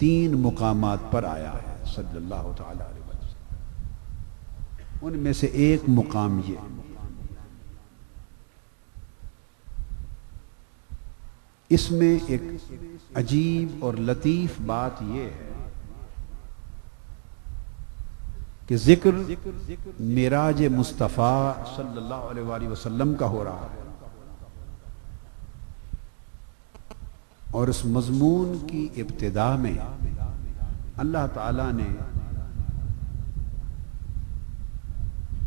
3 مقامات پر آیا ہے صلی اللہ تعالی علیہ وسلم. ان میں سے ایک مقام یہ، اس میں ایک عجیب اور لطیف بات یہ ہے کہ ذکر معراج مصطفیٰ صلی اللہ علیہ وآلہ وسلم کا ہو رہا ہے، اور اس مضمون کی ابتدا میں اللہ تعالیٰ نے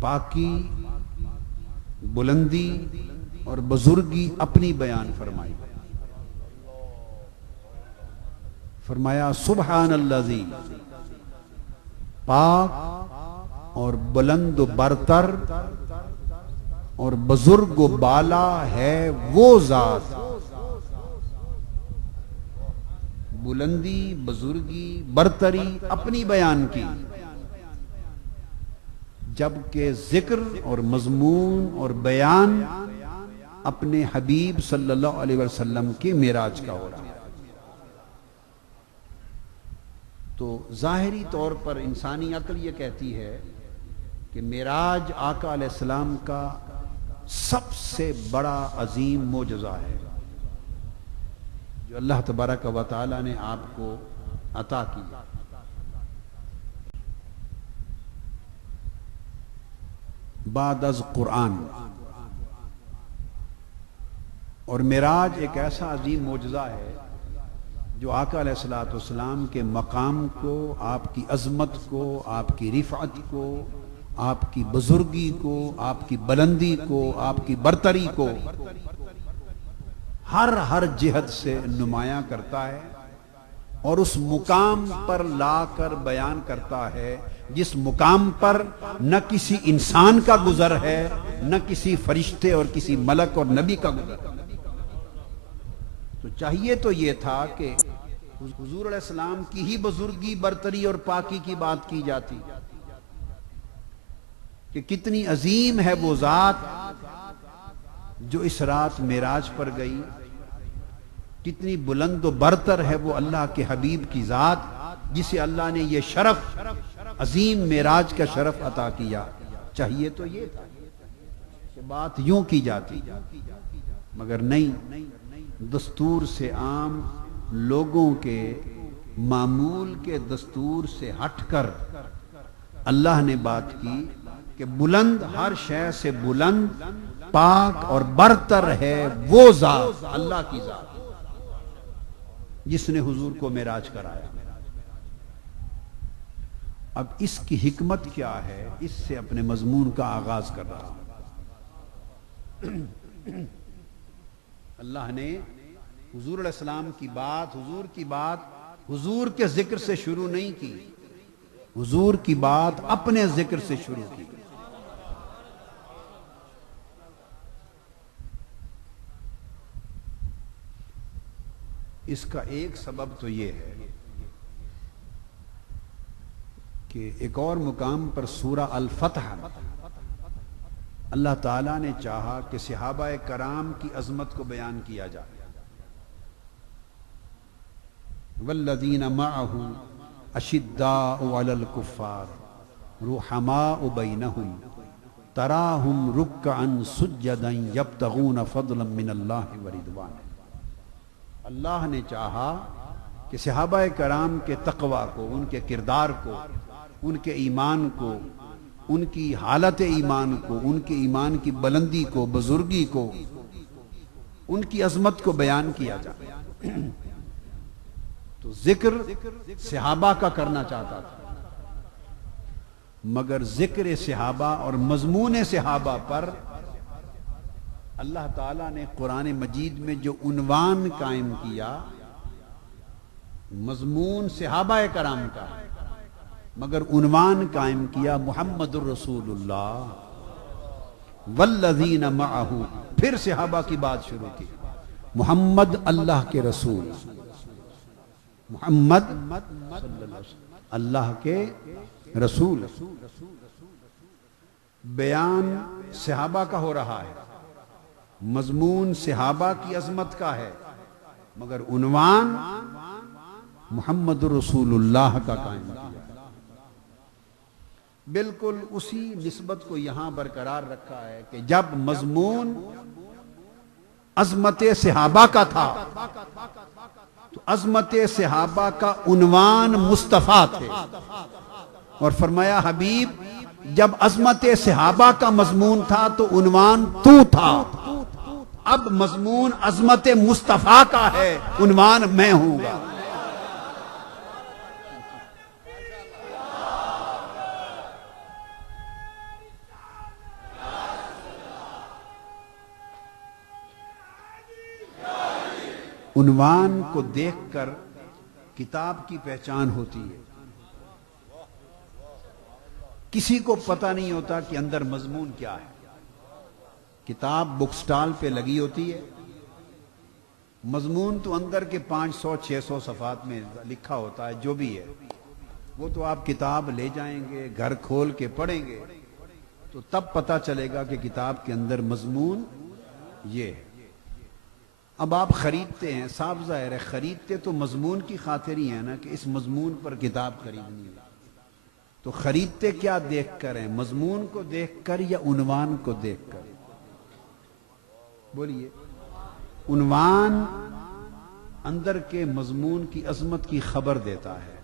پاکی، بلندی اور بزرگی اپنی بیان فرمائی. فرمایا سبحان الذی، پاک اور بلند و برتر اور بزرگ و بالا ہے وہ ذات. بلندی، بزرگی، برتری اپنی بیان کی، جبکہ ذکر اور مضمون اور بیان اپنے حبیب صلی اللہ علیہ وسلم کے معراج کا ہو رہا ہے. تو ظاہری طور پر انسانی عقل یہ کہتی ہے کہ معراج آقا علیہ السلام کا سب سے بڑا عظیم معجزہ ہے جو اللہ تبارک و تعالی نے آپ کو عطا کیا. بعد از قرآن، اور معراج ایک ایسا عظیم معجزہ ہے جو آقا علیہ السلام کے مقام کو، آپ کی عظمت کو، آپ کی رفعت کو، آپ کی بزرگی کو، آپ کی بلندی کو، آپ کی برتری کو ہر جہت سے نمایاں کرتا ہے، اور اس مقام پر لا کر بیان کرتا ہے جس مقام پر نہ کسی انسان کا گزر ہے، نہ کسی فرشتے اور کسی ملک اور نبی کا گزر ہے. تو چاہیے تو یہ تھا کہ حضور علیہ السلام کی ہی بزرگی، برتری اور پاکی کی بات کی جاتی کہ کتنی عظیم ہے وہ ذات جو اس رات معراج پر گئی، کتنی بلند و برتر ہے وہ اللہ کے حبیب کی ذات جسے اللہ نے یہ شرف، عظیم معراج کا شرف عطا کیا. چاہیے تو یہ تھا کہ بات یوں کی جاتی، مگر نہیں، دستور سے عام لوگوں کے معمول کے دستور سے ہٹ کر اللہ نے بات کی کہ بلند، ہر شے سے بلند، پاک اور برتر ہے وہ ذات، اللہ کی ذات جس نے حضور کو معراج کرایا. اب اس کی حکمت کیا ہے، اس سے اپنے مضمون کا آغاز کر رہا ہوں. اللہ نے حضور علیہ السلام کی بات، حضور کے ذکر سے شروع نہیں کی، حضور کی بات اپنے ذکر سے شروع کی. اس کا ایک سبب تو یہ ہے کہ ایک اور مقام پر سورہ الفتح اللہ تعالیٰ نے چاہا کہ صحابہ کرام کی عظمت کو بیان کیا جائے. والذین معه اشداء علی الکفار رحماء بینہم تراہم رکعا سجدا یبتغون فضلا من اللہ ورضوانہ. اللہ نے چاہا کہ صحابہ کرام کے تقوی کو، ان کے کردار کو، ان کے ایمان کو، ان کی حالت ایمان کو، ان کے ایمان کی بلندی کو، بزرگی کو، ان کی عظمت کو بیان کیا جائے. تو ذکر صحابہ کا کرنا چاہتا تھا، مگر ذکر صحابہ اور مضمون صحابہ پر اللہ تعالیٰ نے قرآن مجید میں جو عنوان قائم کیا، مضمون صحابہ کرام کا، مگر عنوان قائم کیا محمد الرسول اللہ والذین معہ. پھر صحابہ کی بات شروع کی. محمد اللہ کے رسول، محمد اللہ کے رسول. بیان صحابہ کا ہو رہا ہے، مضمون صحابہ کی عظمت کا ہے، مگر عنوان محمد رسول اللہ کا قائم کیا۔ بالکل اسی نسبت کو یہاں برقرار رکھا ہے کہ جب مضمون عظمت صحابہ کا تھا تو عظمت صحابہ کا عنوان مصطفیٰ تھے، اور فرمایا حبیب جب عظمت صحابہ کا مضمون تھا تو عنوان تو تھا، اب مضمون عظمت مصطفیٰ کا ہے، عنوان میں ہوں گا۔ عنوان کو دیکھ کر کتاب کی پہچان ہوتی ہے۔ کسی کو پتہ نہیں ہوتا کہ اندر مضمون کیا ہے۔ کتاب بک سٹال پہ لگی ہوتی ہے، مضمون تو اندر کے 500-600 صفحات میں لکھا ہوتا ہے، جو بھی ہے وہ تو آپ کتاب لے جائیں گے، گھر کھول کے پڑھیں گے تو تب پتہ چلے گا کہ کتاب کے اندر مضمون یہ ہے۔ اب آپ خریدتے ہیں، صاف ظاہر ہے خریدتے تو مضمون کی خاطر ہی ہے نا کہ اس مضمون پر کتاب خریدنی ہے، تو خریدتے کیا دیکھ کر ہیں؟ مضمون کو دیکھ کر یا عنوان کو دیکھ کر؟ بولیے۔ عنوان اندر کے مضمون کی عظمت کی خبر دیتا ہے،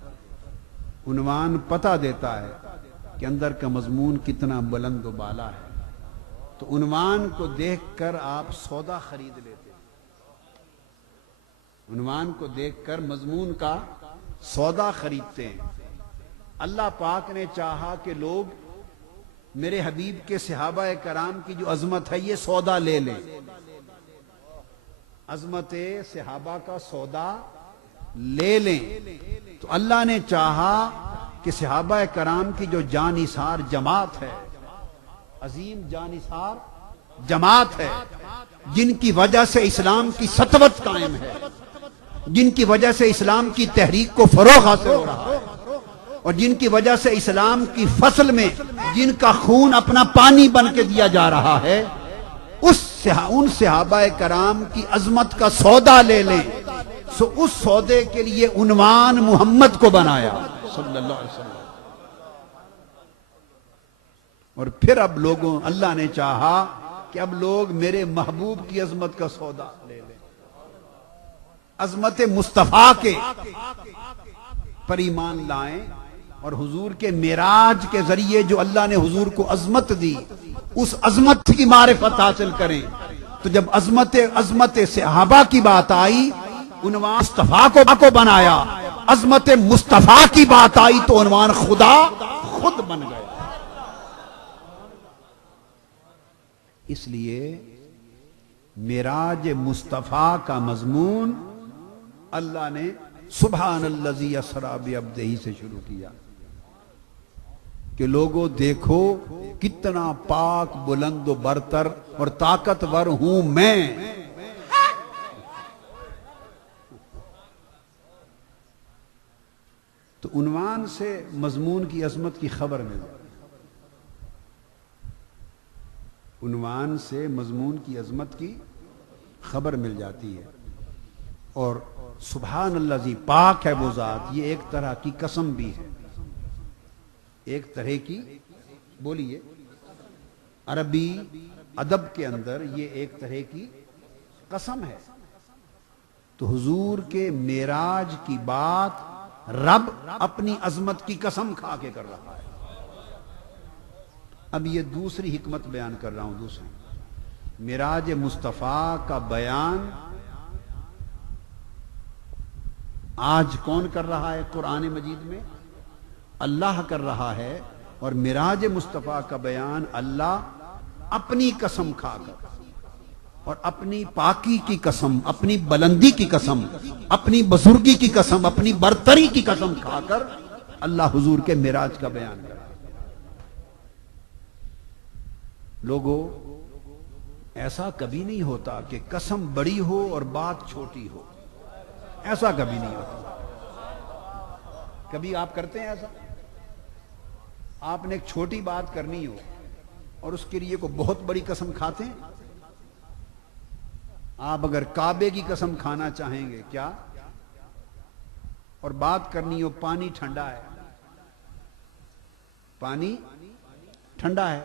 عنوان پتہ دیتا ہے کہ اندر کا مضمون کتنا بلند و بالا ہے، تو عنوان کو دیکھ کر آپ سودا خرید لیتے ہیں، عنوان کو دیکھ کر مضمون کا سودا خریدتے ہیں۔ اللہ پاک نے چاہا کہ لوگ میرے حبیب کے صحابہ کرام کی جو عظمت ہے یہ سودا لے لیں، عظمت صحابہ کا سودا لے لیں، تو اللہ نے چاہا کہ صحابہ کرام کی جو جانثار جماعت ہے، عظیم جانثار جماعت ہے، جن کی وجہ سے اسلام کی سطوت قائم ہے، جن کی وجہ سے اسلام کی تحریک کو فروغ حاصل ہو رہا ہے، اور جن کی وجہ سے اسلام کی فصل میں جن کا خون اپنا پانی بن کے دیا جا رہا ہے، ان صحابہ کرام کی عظمت کا سودا لے لیں، سو اس سودے کے لیے عنوان محمد کو بنایا صلی اللہ علیہ وسلم۔ اور پھر اب لوگوں اللہ نے چاہا کہ اب لوگ میرے محبوب کی عظمت کا سودا لے لیں، عظمت مصطفیٰ کے پر ایمان لائیں، اور حضور کے معراج کے ذریعے جو اللہ نے حضور کو عظمت دی اس عظمت کی معرفت حاصل کریں۔ تو جب عظمت صحابہ کی بات آئی عنوان مصطفیٰ کو بنایا، عظمت مصطفیٰ کی بات آئی تو عنوان خدا خود بن گیا۔ اس لیے معراج مصطفیٰ کا مضمون اللہ نے سبحان الذی اسری بعبدہ سے شروع کیا کہ لوگوں دیکھو کتنا پاک بلند و برتر اور طاقتور ہوں میں۔ تو عنوان سے مضمون کی عظمت کی خبر مل جاتی ہے، عنوان سے مضمون کی عظمت کی خبر مل جاتی ہے۔ اور سبحان الذی پاک ہے وہ ذات، یہ ایک طرح کی قسم بھی ہے، ایک طرح کی، بولیے، عربی ادب کے اندر یہ ایک طرح کی قسم ہے۔ تو حضور کے معراج کی بات رب اپنی عظمت کی قسم کھا کے کر رہا ہے۔ اب یہ دوسری حکمت بیان کر رہا ہوں، دوسری معراج مصطفیٰ کا بیان آج کون کر رہا ہے قرآن مجید میں؟ اللہ کر رہا ہے، اور معراج مصطفیٰ کا بیان اللہ اپنی قسم کھا کر، اور اپنی پاکی کی قسم، اپنی بلندی کی قسم، اپنی بزرگی کی قسم، اپنی برتری کی قسم کھا کر اللہ حضور کے معراج کا بیان کر رہا ہے۔ لوگوں، ایسا کبھی نہیں ہوتا کہ قسم بڑی ہو اور بات چھوٹی ہو، ایسا کبھی نہیں ہوتا۔ کبھی آپ کرتے ہیں ایسا؟ آپ نے ایک چھوٹی بات کرنی ہو اور اس کے لیے کو بہت بڑی قسم کھاتے ہیں؟ آپ اگر کعبے کی قسم کھانا چاہیں گے، کیا اور بات کرنی ہو پانی ٹھنڈا ہے، پانی ٹھنڈا ہے،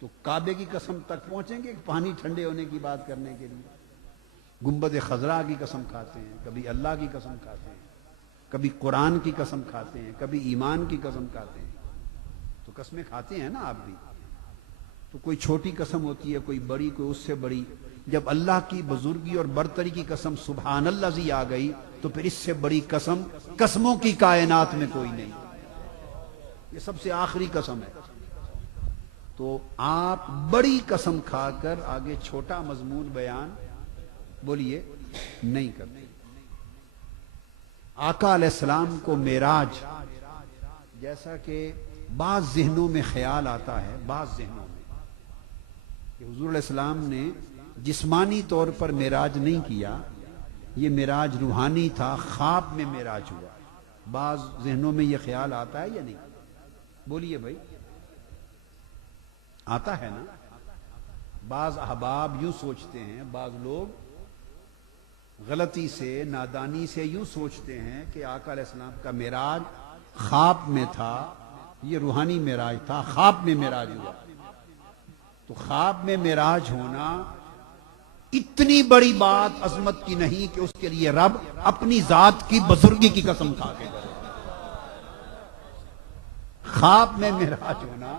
تو کعبے کی قسم تک پہنچیں گے پانی ٹھنڈے ہونے کی بات کرنے کے لیے؟ گنبد خضرا کی قسم کھاتے ہیں، کبھی اللہ کی قسم کھاتے ہیں، کبھی قرآن کی قسم کھاتے ہیں، کبھی ایمان کی قسم کھاتے ہیں، تو قسمیں کھاتے ہیں نا آپ بھی۔ تو کوئی چھوٹی قسم ہوتی ہے، کوئی بڑی، کوئی اس سے بڑی۔ جب اللہ کی بزرگی اور برتری کی قسم سبحان اللہ زی آ گئی تو پھر اس سے بڑی قسم قسموں کی کائنات میں کوئی نہیں، یہ سب سے آخری قسم ہے۔ تو آپ بڑی قسم کھا کر آگے چھوٹا مضمون بیان بولیے نہیں کرتے۔ آقا علیہ السلام کو معراج، جیسا کہ بعض ذہنوں میں خیال آتا ہے، بعض ذہنوں میں کہ حضور علیہ السلام نے جسمانی طور پر معراج نہیں کیا، یہ معراج روحانی تھا، خواب میں معراج ہوا۔ بعض ذہنوں میں یہ خیال آتا ہے یا نہیں؟ بولیے بھائی، آتا ہے نا؟ بعض احباب یوں سوچتے ہیں، بعض لوگ غلطی سے، نادانی سے یوں سوچتے ہیں کہ آقا علیہ السلام کا معراج خواب میں تھا، یہ روحانی معراج تھا، خواب میں معراج ہوا۔ تو خواب میں معراج ہونا اتنی بڑی بات عظمت کی نہیں کہ اس کے لیے رب اپنی ذات کی بزرگی کی قسم کھا کے کرے۔ خواب میں معراج ہونا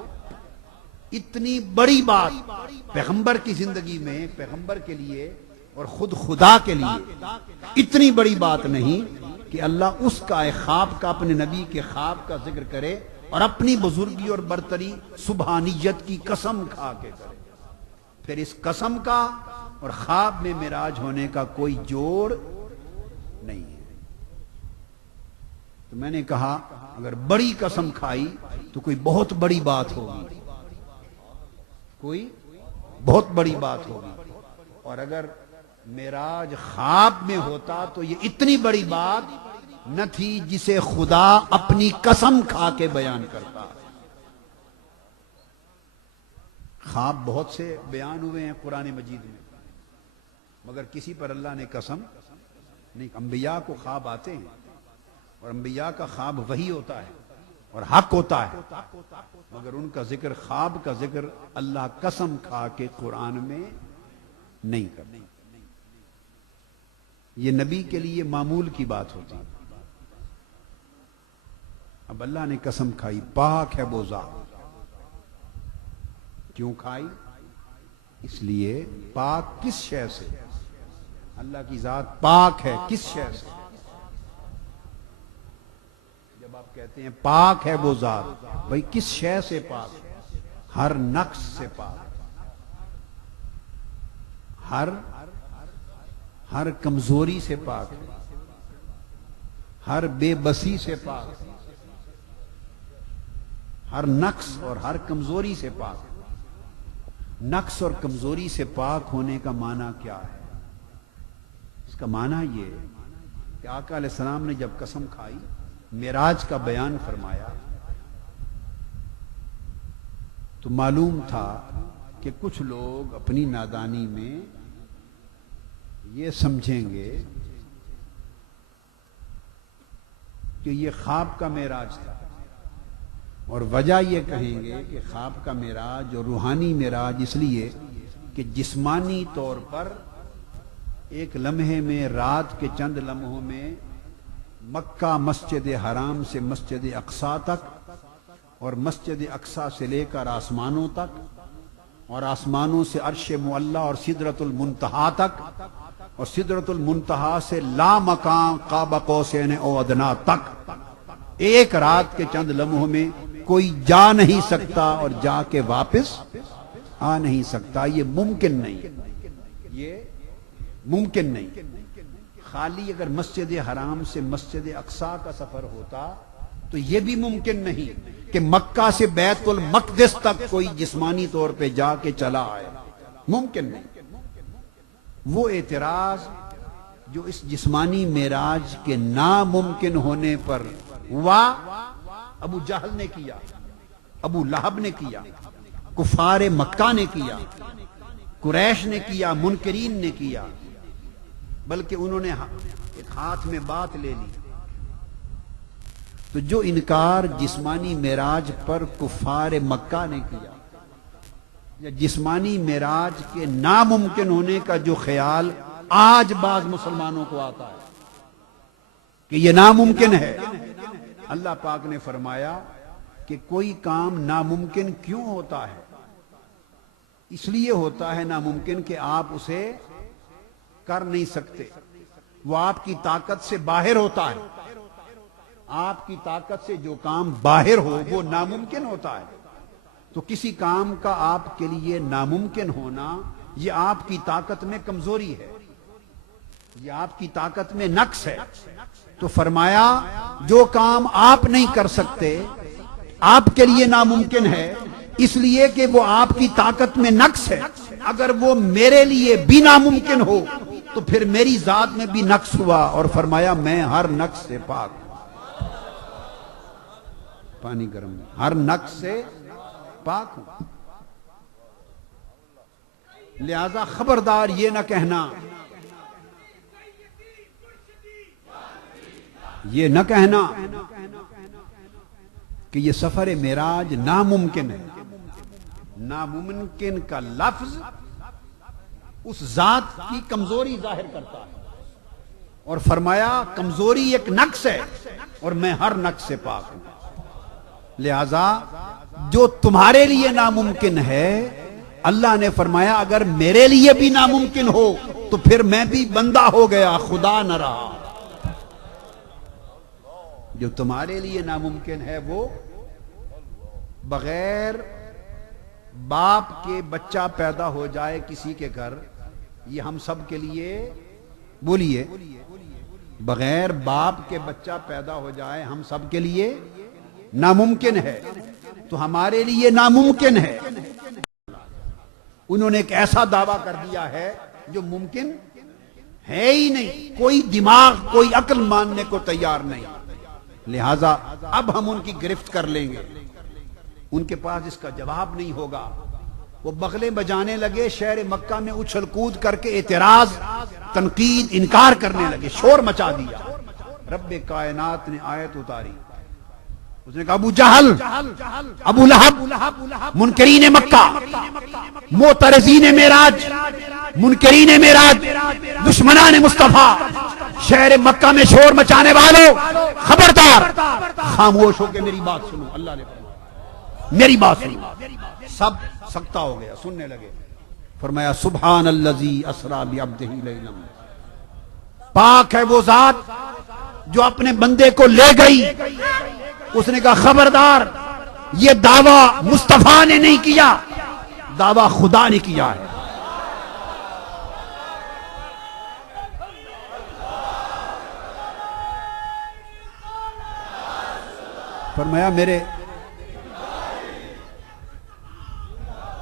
اتنی بڑی بات پیغمبر کی زندگی میں، پیغمبر کے لیے اور خود خدا کے لیے اتنی بڑی بات نہیں کہ اللہ اس کا ایک خواب کا، اپنے نبی کے خواب کا ذکر کرے اور اپنی بزرگی اور برتری سبحانیت کی قسم کھا کے کرے۔ پھر اس قسم کا اور خواب میں معراج ہونے کا کوئی جوڑ نہیں ہے۔ تو میں نے کہا اگر بڑی قسم کھائی تو کوئی بہت بڑی بات ہوگی، کوئی بہت بڑی بات ہوگی، اور اگر معراج خواب میں ہوتا تو یہ اتنی بڑی بات نہ تھی جسے خدا اپنی قسم کھا کے بیان کرتا۔ خواب بہت سے بیان ہوئے ہیں قرآن مجید میں، مگر کسی پر اللہ نے قسم نہیں۔ انبیاء کو خواب آتے ہیں اور انبیاء کا خواب وحی ہوتا ہے اور حق ہوتا ہے، مگر ان کا ذکر، خواب کا ذکر اللہ قسم کھا کے قرآن میں نہیں کرتا۔ یہ نبی کے لیے معمول کی بات ہوتی ہے۔ اب اللہ نے قسم کھائی، پاک ہے وہ ذات۔ کیوں کھائی؟ اس لیے پاک کس شے سے؟ اللہ کی ذات پاک ہے کس شے سے؟ جب آپ کہتے ہیں پاک ہے وہ ذات، بھائی کس شے سے پاک؟ ہر نقص سے پاک، ہر کمزوری سے پاک، ہر بے بسی سے پاک، ہر نقص اور ہر کمزوری سے پاک۔ نقص اور کمزوری سے پاک ہونے کا معنی کیا ہے؟ اس کا معنی یہ کہ آقا علیہ السلام نے جب قسم کھائی، معراج کا بیان فرمایا، تو معلوم تھا کہ کچھ لوگ اپنی نادانی میں یہ سمجھیں گے کہ یہ خواب کا معراج تھا، اور وجہ یہ کہیں گے کہ خواب کا معراج اور روحانی معراج اس لیے کہ جسمانی طور پر ایک لمحے میں، رات کے چند لمحوں میں مکہ مسجد حرام سے مسجد اقصی تک، اور مسجد اقصی سے لے کر آسمانوں تک، اور آسمانوں سے عرش معلی اور سدرۃ المنتہا تک، اور سدرۃ المنتہا سے لا مکان قاب قوسین او ادنا تک، ایک رات کے چند لمحوں میں کوئی جا نہیں سکتا اور جا کے واپس آ نہیں سکتا۔ یہ ممکن نہیں، یہ ممکن نہیں۔ خالی اگر مسجد حرام سے مسجد اقصی کا سفر ہوتا تو یہ بھی ممکن نہیں کہ مکہ سے بیت المقدس تک کوئی جسمانی طور پہ جا کے چلا آئے، ممکن نہیں۔ وہ اعتراض جو اس جسمانی معراج کے ناممکن ہونے پر ہوا، ابو جہل نے کیا، ابو لہب نے کیا، کفار مکہ نے کیا، قریش نے کیا، منکرین نے کیا، بلکہ انہوں نے ایک ہاتھ میں بات لے لی. تو جو انکار جسمانی معراج پر کفار مکہ نے کیا یا جسمانی معراج کے ناممکن ہونے کا جو خیال آج بعض مسلمانوں کو آتا ہے کہ یہ ناممکن ہے، اللہ پاک نے فرمایا کہ کوئی کام ناممکن کیوں ہوتا ہے؟ اس لیے ہوتا ہے ناممکن کہ آپ اسے کر نہیں سکتے، وہ آپ کی طاقت سے باہر ہوتا ہے. آپ کی طاقت سے جو کام باہر ہو وہ ناممکن ہوتا ہے. تو کسی کام کا آپ کے لیے ناممکن ہونا یہ آپ کی طاقت میں کمزوری ہے، یہ آپ کی طاقت میں نقص ہے. تو فرمایا جو کام آپ نہیں کر سکتے آپ کے لیے ناممکن ہے اس لیے کہ وہ آپ کی طاقت میں نقص ہے. اگر وہ میرے لیے بھی ناممکن ہو تو پھر میری ذات میں بھی نقص ہوا. اور فرمایا میں ہر نقص سے پاک ہوں. پانی گرم، ہر نقص سے پاک ہوں. لہذا خبردار یہ نہ کہنا، یہ نہ کہنا کہ یہ سفر معراج ناممکن ہے. ناممکن کا لفظ اس ذات کی کمزوری ظاہر کرتا ہے. اور فرمایا کمزوری ایک نقص ہے اور میں ہر نقص سے پاک ہوں. لہذا جو تمہارے لیے ناممکن ہے اللہ نے فرمایا اگر میرے لیے بھی ناممکن ہو تو پھر میں بھی بندہ ہو گیا، خدا نہ رہا. جو تمہارے لیے ناممکن ہے وہ بغیر باپ کے بچہ پیدا ہو جائے کسی کے گھر، یہ ہم سب کے لیے، بولیے، بغیر باپ کے بچہ پیدا ہو جائے ہم سب کے لیے ناممکن ہے. تو ہمارے لیے ناممکن ہے. انہوں نے ایک ایسا دعویٰ کر دیا ہے جو ممکن ہے ہی نہیں. کوئی دماغ، کوئی عقل ماننے کو تیار نہیں. لہذا اب ہم ان کی گرفت کر لیں گے. ان کے پاس اس کا جواب نہیں ہوگا. وہ بغلے بجانے لگے، شہر مکہ میں اچھل کود کر کے اعتراض، تنقید، انکار کرنے لگے، شور مچا دیا. رب کائنات نے آیت اتاری. اس نے کہا ابو جہل، ابو لہب، منکرین مکہ، معترضین معراج، منکرین معراج، دشمنان مصطفیٰ، شہر مکہ میں شور مچانے والوں، خبردار خاموش ہو کے میری بات سنو. اللہ نے فرمایا میری بات سنو. سب سکتہ ہو گیا، سننے لگے. فرمایا سبحان الذی اسریٰ بعبدہ لیلا، پاک ہے وہ ذات جو اپنے بندے کو لے گئی. اس نے کہا خبردار یہ دعویٰ مصطفیٰ نے نہیں کیا، دعویٰ خدا نے کیا ہے.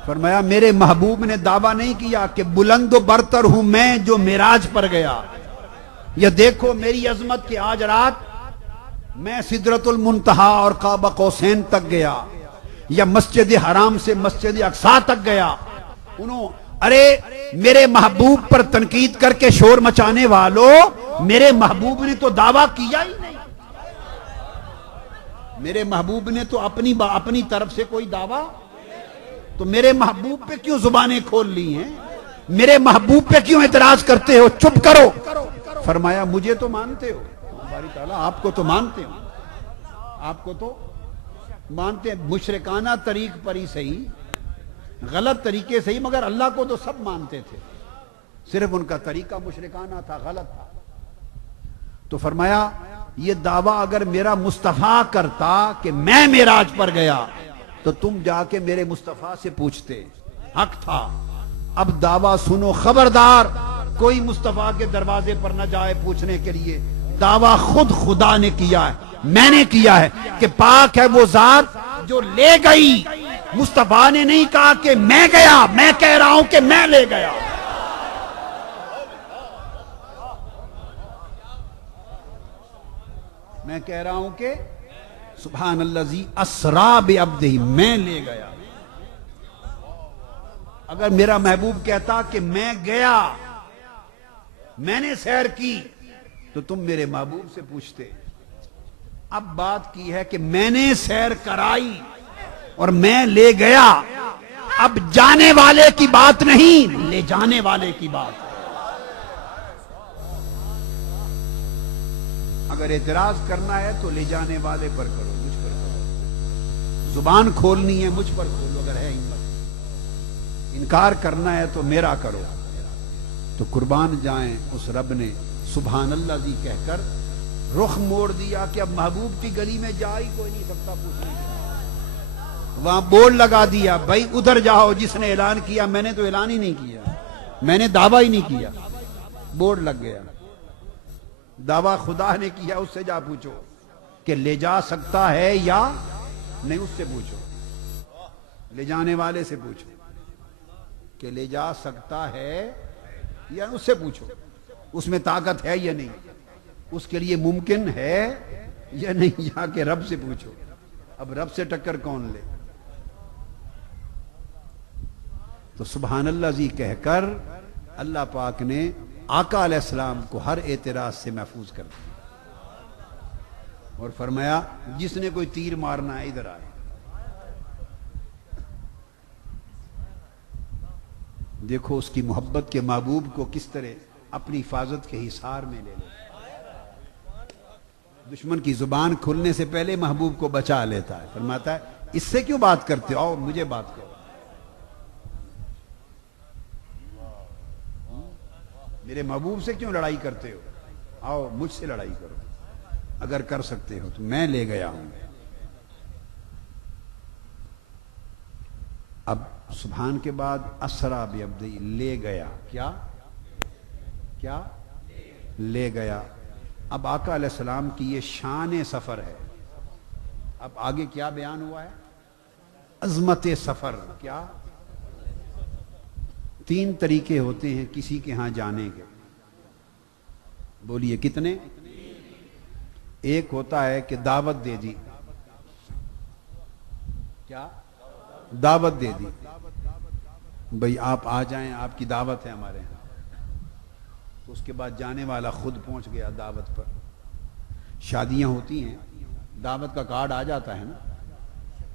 فرمایا میرے محبوب نے دعویٰ نہیں کیا کہ بلند و برتر ہوں میں جو معراج پر گیا. یہ دیکھو میری عظمت کہ آج رات میں سدرۃ المنتہا اور قاب قوسین تک گیا، یا مسجد حرام سے مسجد اقصیٰ تک گیا. ارے میرے محبوب پر تنقید کر کے شور مچانے والوں، میرے محبوب نے تو دعویٰ کیا ہی نہیں. میرے محبوب نے تو اپنی طرف سے کوئی دعویٰ، تو میرے محبوب پہ کیوں زبانیں کھول لی ہیں؟ میرے محبوب پہ کیوں اعتراض کرتے ہو؟ چپ کرو. فرمایا مجھے تو مانتے ہو، باری تعالیٰ آپ کو تو مانتے ہو، آپ کو تو مانتے ہیں. مشرکانہ طریق پر ہی صحیح، غلط طریقے سے ہی، مگر اللہ کو تو سب مانتے تھے، صرف ان کا طریقہ مشرکانہ تھا، غلط تھا. تو فرمایا یہ دعویٰ اگر میرا مصطفیٰ کرتا کہ میں معراج پر گیا تو تم جا کے میرے مصطفیٰ سے پوچھتے، حق تھا. اب دعویٰ سنو، خبردار کوئی مصطفیٰ کے دروازے پر نہ جائے پوچھنے کے لیے. دعویٰ خود خدا نے کیا ہے، میں نے کیا ہے کہ پاک ہے وہ ذات جو لے گئی. مصطفیٰ نے نہیں کہا کہ میں گیا، میں کہہ رہا ہوں کہ میں لے گیا. میں کہہ رہا ہوں کہ سبحان الذی اسریٰ بعبدہ، میں لے گیا. اگر میرا محبوب کہتا کہ میں گیا، میں نے سیر کی، تو تو تم میرے محبوب سے پوچھتے. اب بات کی ہے کہ میں نے سیر کرائی اور میں لے گیا. اب جانے والے کی بات نہیں، لے جانے والے کی بات. اگر اعتراض کرنا ہے تو لے جانے والے پر کرو، مجھ پر کرو. زبان کھولنی ہے مجھ پر کھولو اگر ہے ہمت. انکار کرنا ہے تو میرا کرو. تو قربان جائیں اس رب نے سبحان اللہ جی کہہ کر رخ موڑ دیا کہ اب محبوب کی گلی میں جا ہی کوئی نہیں سکتا پوچھنے کے. وہاں بورڈ لگا دیا، بھائی ادھر جاؤ. جس نے اعلان کیا، میں نے تو اعلان ہی نہیں کیا، میں نے دعویٰ ہی نہیں کیا. بورڈ لگ گیا. دعویٰ خدا نے کیا، اس سے جا پوچھو کہ لے جا سکتا ہے یا نہیں. اس سے پوچھو، لے جانے والے سے پوچھو کہ لے جا سکتا ہے یا اس سے پوچھو اس میں طاقت ہے یا نہیں، اس کے لیے ممکن ہے یا نہیں. جا کے رب سے پوچھو. اب رب سے ٹکر کون لے؟ تو سبحان اللہ جی کہہ کر اللہ پاک نے آقا علیہ السلام کو ہر اعتراض سے محفوظ کر دیا اور فرمایا جس نے کوئی تیر مارنا ہے ادھر آئے. دیکھو اس کی محبت کے محبوب کو کس طرح اپنی حفاظت کے حصار میں لے لے. دشمن کی زبان کھلنے سے پہلے محبوب کو بچا لیتا ہے. فرماتا ہے اس سے کیوں بات کرتے ہو، آؤ مجھے بات کرو. میرے محبوب سے کیوں لڑائی کرتے ہو، آؤ مجھ سے لڑائی کرو. اگر کر سکتے ہو تو میں لے گیا ہوں. اب سبحان کے بعد اسرا بعبدی، لے گیا. کیا کیا لے گیا. اب آقا علیہ السلام کی یہ شان سفر ہے. اب آگے کیا بیان ہوا ہے؟ عظمت سفر. کیا تین طریقے ہوتے ہیں کسی کے ہاں جانے کے. بولیے کتنے؟ ایک ہوتا ہے کہ دعوت دے دی. کیا دعوت دے دی، بھئی آپ آ جائیں، آپ کی دعوت ہے ہمارے ہاں. تو اس کے بعد جانے والا خود پہنچ گیا دعوت پر. شادیاں ہوتی ہیں، دعوت کا کارڈ آ جاتا ہے نا،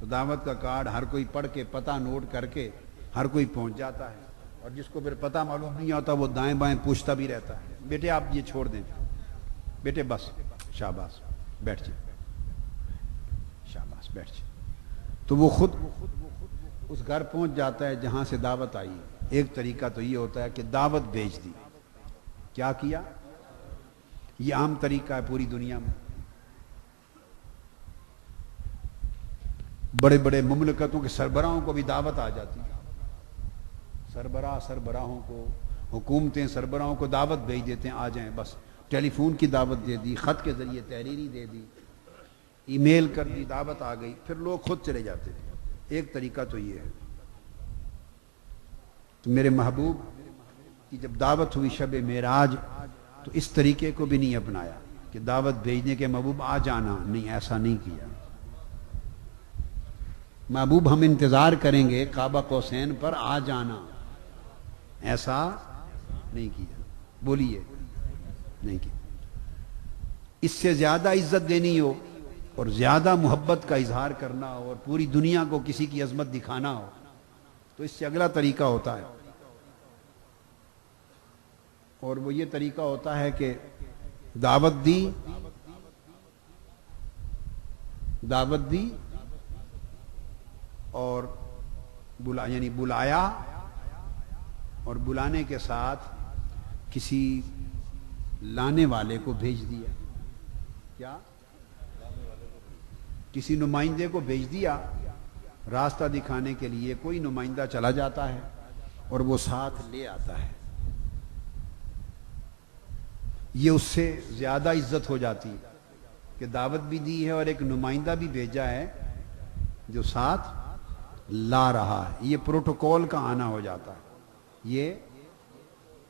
تو دعوت کا کارڈ ہر کوئی پڑھ کے پتہ نوٹ کر کے ہر کوئی پہنچ جاتا ہے. اور جس کو پھر پتہ معلوم نہیں ہوتا وہ دائیں بائیں پوچھتا بھی رہتا ہے، بیٹے آپ یہ چھوڑ دیں، بیٹے بس شاباش بیٹھ جائیں، شاباش بیٹھ جائیں. تو وہ خود اس گھر پہنچ جاتا ہے جہاں سے دعوت آئی. ایک طریقہ تو یہ ہوتا ہے کہ دعوت بھیج دی. کیا کیا؟ یہ عام طریقہ ہے پوری دنیا میں. بڑے بڑے مملکتوں کے سربراہوں کو بھی دعوت آ جاتی ہے. سربراہوں کو، حکومتیں سربراہوں کو دعوت بھیج دیتے ہیں، آ جائیں. بس ٹیلی فون کی دعوت دے دی، خط کے ذریعے تحریری دے دی، ای میل کر دی، دعوت آ گئی، پھر لوگ خود چلے جاتے ہیں. ایک طریقہ تو یہ ہے. تو میرے محبوب کی جب دعوت ہوئی شب معراج تو اس طریقے کو بھی نہیں اپنایا کہ دعوت بھیجنے کے محبوب آ جانا، نہیں، ایسا نہیں کیا. محبوب ہم انتظار کریں گے کعبہ قوسین پر، آ جانا، ایسا نہیں کیا. بولیے نہیں کیا. اس سے زیادہ عزت دینی ہو اور زیادہ محبت کا اظہار کرنا ہو اور پوری دنیا کو کسی کی عظمت دکھانا ہو تو اس سے اگلا طریقہ ہوتا ہے، اور وہ یہ طریقہ ہوتا ہے کہ دعوت دی اور یعنی بلایا، اور بلانے کے ساتھ کسی لانے والے کو بھیج دیا. کیا؟ کسی نمائندے کو بھیج دیا راستہ دکھانے کے لیے. کوئی نمائندہ چلا جاتا ہے اور وہ ساتھ لے آتا ہے. یہ اس سے زیادہ عزت ہو جاتی ہے کہ دعوت بھی دی ہے اور ایک نمائندہ بھی بھیجا ہے جو ساتھ لا رہا ہے. یہ پروٹوکول کا آنا ہو جاتا ہے. یہ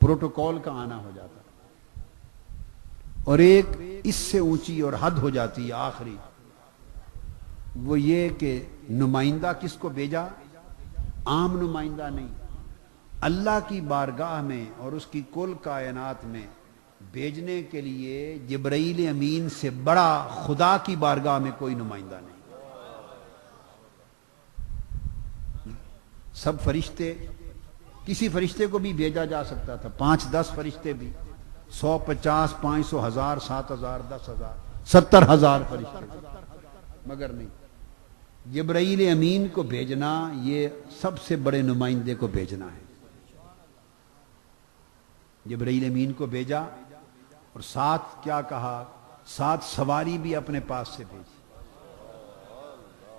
پروٹوکول کا آنا ہو جاتا ہے. اور ایک اس سے اونچی اور حد ہو جاتی ہے آخری، وہ یہ کہ نمائندہ کس کو بھیجا؟ عام نمائندہ نہیں، اللہ کی بارگاہ میں اور اس کی کل کائنات میں بھیجنے کے لیے جبرائیل امین سے بڑا خدا کی بارگاہ میں کوئی نمائندہ نہیں. سب فرشتے، کسی فرشتے کو بھی بھیجا جا سکتا تھا، 5-10 فرشتے بھی، 150 500 1000 7000 10000 70000 فرشتے، مگر نہیں. جبرائیل امین کو بھیجنا یہ سب سے بڑے نمائندے کو بھیجنا ہے. جبرائیل امین کو بھیجا اور ساتھ کیا کہا، ساتھ سواری بھی اپنے پاس سے بھیجی.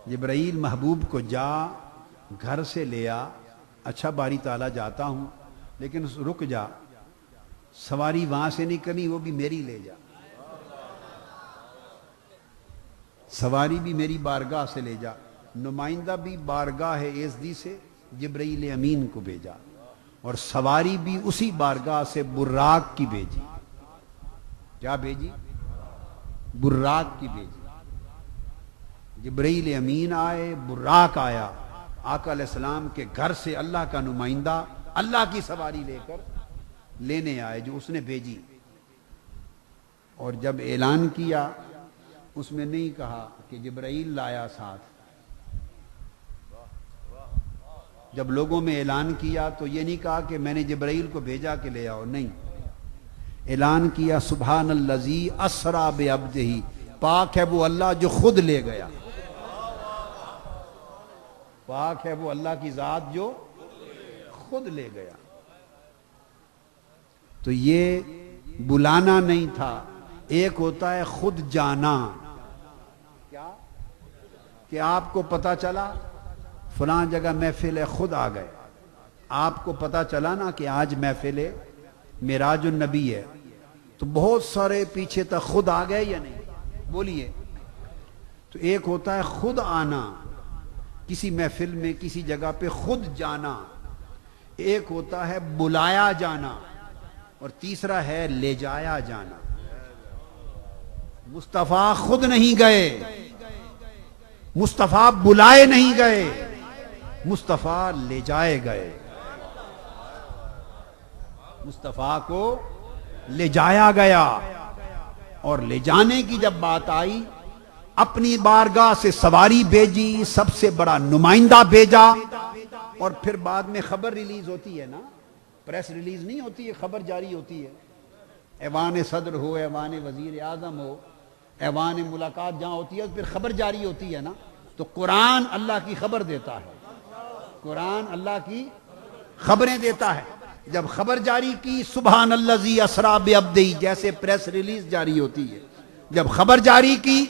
جبرائیل محبوب کو جا گھر سے لیا، اچھا باری تعالیٰ جاتا ہوں لیکن رک جا، سواری وہاں سے نہیں کرنی، وہ بھی میری لے جا، سواری بھی میری بارگاہ سے لے جا. نمائندہ بھی بارگاہ ایزدی سے جبرائیل امین کو بھیجا اور سواری بھی اسی بارگاہ سے براق کی بھیجی. کیا بھیجی؟ براق کی بھیجی. جبرائیل امین آئے، براق آیا، آقا علیہ السلام کے گھر سے اللہ کا نمائندہ اللہ کی سواری لے کر لینے آئے جو اس نے بھیجی. اور جب اعلان کیا اس میں نہیں کہا کہ جبرائیل لایا ساتھ. جب لوگوں میں اعلان کیا تو یہ نہیں کہا کہ میں نے جبرائیل کو بھیجا کہ لے آؤ، نہیں، اعلان کیا سبحان الذی اسری بعبدہ، پاک ہے وہ اللہ جو خود لے گیا، پاک ہے وہ اللہ کی ذات جو خود لے گیا. تو یہ بلانا نہیں تھا، ایک ہوتا ہے خود جانا. کیا کہ آپ کو پتا چلا فلاں جگہ محفل ہے، خود آ گئے. آپ کو پتا چلا نا کہ آج محفل معراج النبی ہے، تو بہت سارے پیچھے تک خود آ گئے یا نہیں؟ بولیے. تو ایک ہوتا ہے خود آنا کسی محفل میں، کسی جگہ پہ خود جانا، ایک ہوتا ہے بلایا جانا، اور تیسرا ہے لے جایا جانا. مصطفیٰ خود نہیں گئے، مصطفیٰ بلائے نہیں گئے، مصطفیٰ لے جائے گئے. مصطفیٰ کو لے جایا گیا، اور لے جانے کی جب بات آئی اپنی بارگاہ سے سواری بھیجی، سب سے بڑا نمائندہ بھیجا. اور پھر بعد میں خبر ریلیز ہوتی ہے نا، پریس ریلیز نہیں ہوتی ہے، خبر جاری ہوتی ہے. ایوان صدر ہو، ایوان وزیر اعظم ہو، ایوان ملاقات جہاں ہوتی ہے پھر خبر جاری ہوتی ہے نا. تو قرآن اللہ کی خبر دیتا ہے، قرآن اللہ کی خبریں دیتا ہے. جب خبر جاری کی سبحان الذی اسری بعبدہ، جیسے پریس ریلیز جاری ہوتی ہے، جب خبر جاری کی،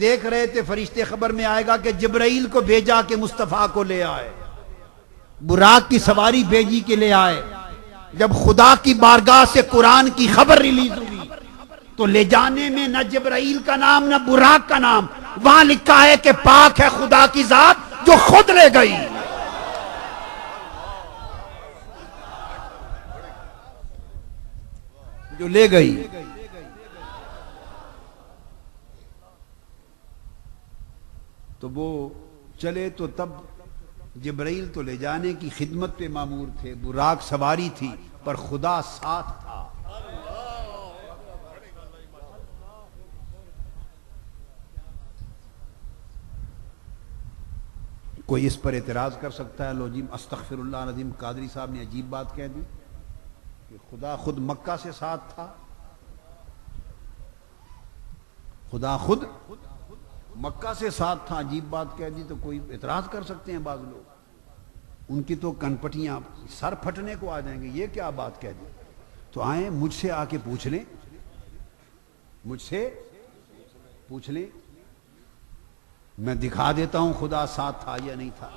دیکھ رہے تھے فرشتے خبر میں آئے گا کہ جبرائیل کو بھیجا کہ مصطفیٰ کو لے آئے، براق کی سواری بھیجی کہ لے آئے. جب خدا کی بارگاہ سے قرآن کی خبر ریلیز ہوئی تو لے جانے میں نہ جبرائیل کا نام نہ براق کا نام، وہاں لکھا ہے کہ پاک ہے خدا کی ذات جو خود لے گئی. جو لے گئی. تو وہ چلے تو تب جبرائیل تو لے جانے کی خدمت پہ مامور تھے، براق سواری تھی، پر خدا ساتھ تھا. کوئی اس پر اعتراض کر سکتا ہے؟ لو جی استغفر اللہ العظیم، قادری صاحب نے عجیب بات کہہ دی کہ خدا خود مکہ سے ساتھ تھا. خدا خود مکہ سے ساتھ تھا، عجیب بات کہہ دی. تو کوئی اعتراض کر سکتے ہیں بعض لوگ، ان کی تو کنپٹیاں سر پھٹنے کو آ جائیں گے، یہ کیا بات کہہ دی. تو آئیں مجھ سے آ کے پوچھ لیں، مجھ سے پوچھ لیں، میں دکھا دیتا ہوں خدا ساتھ تھا یا نہیں تھا.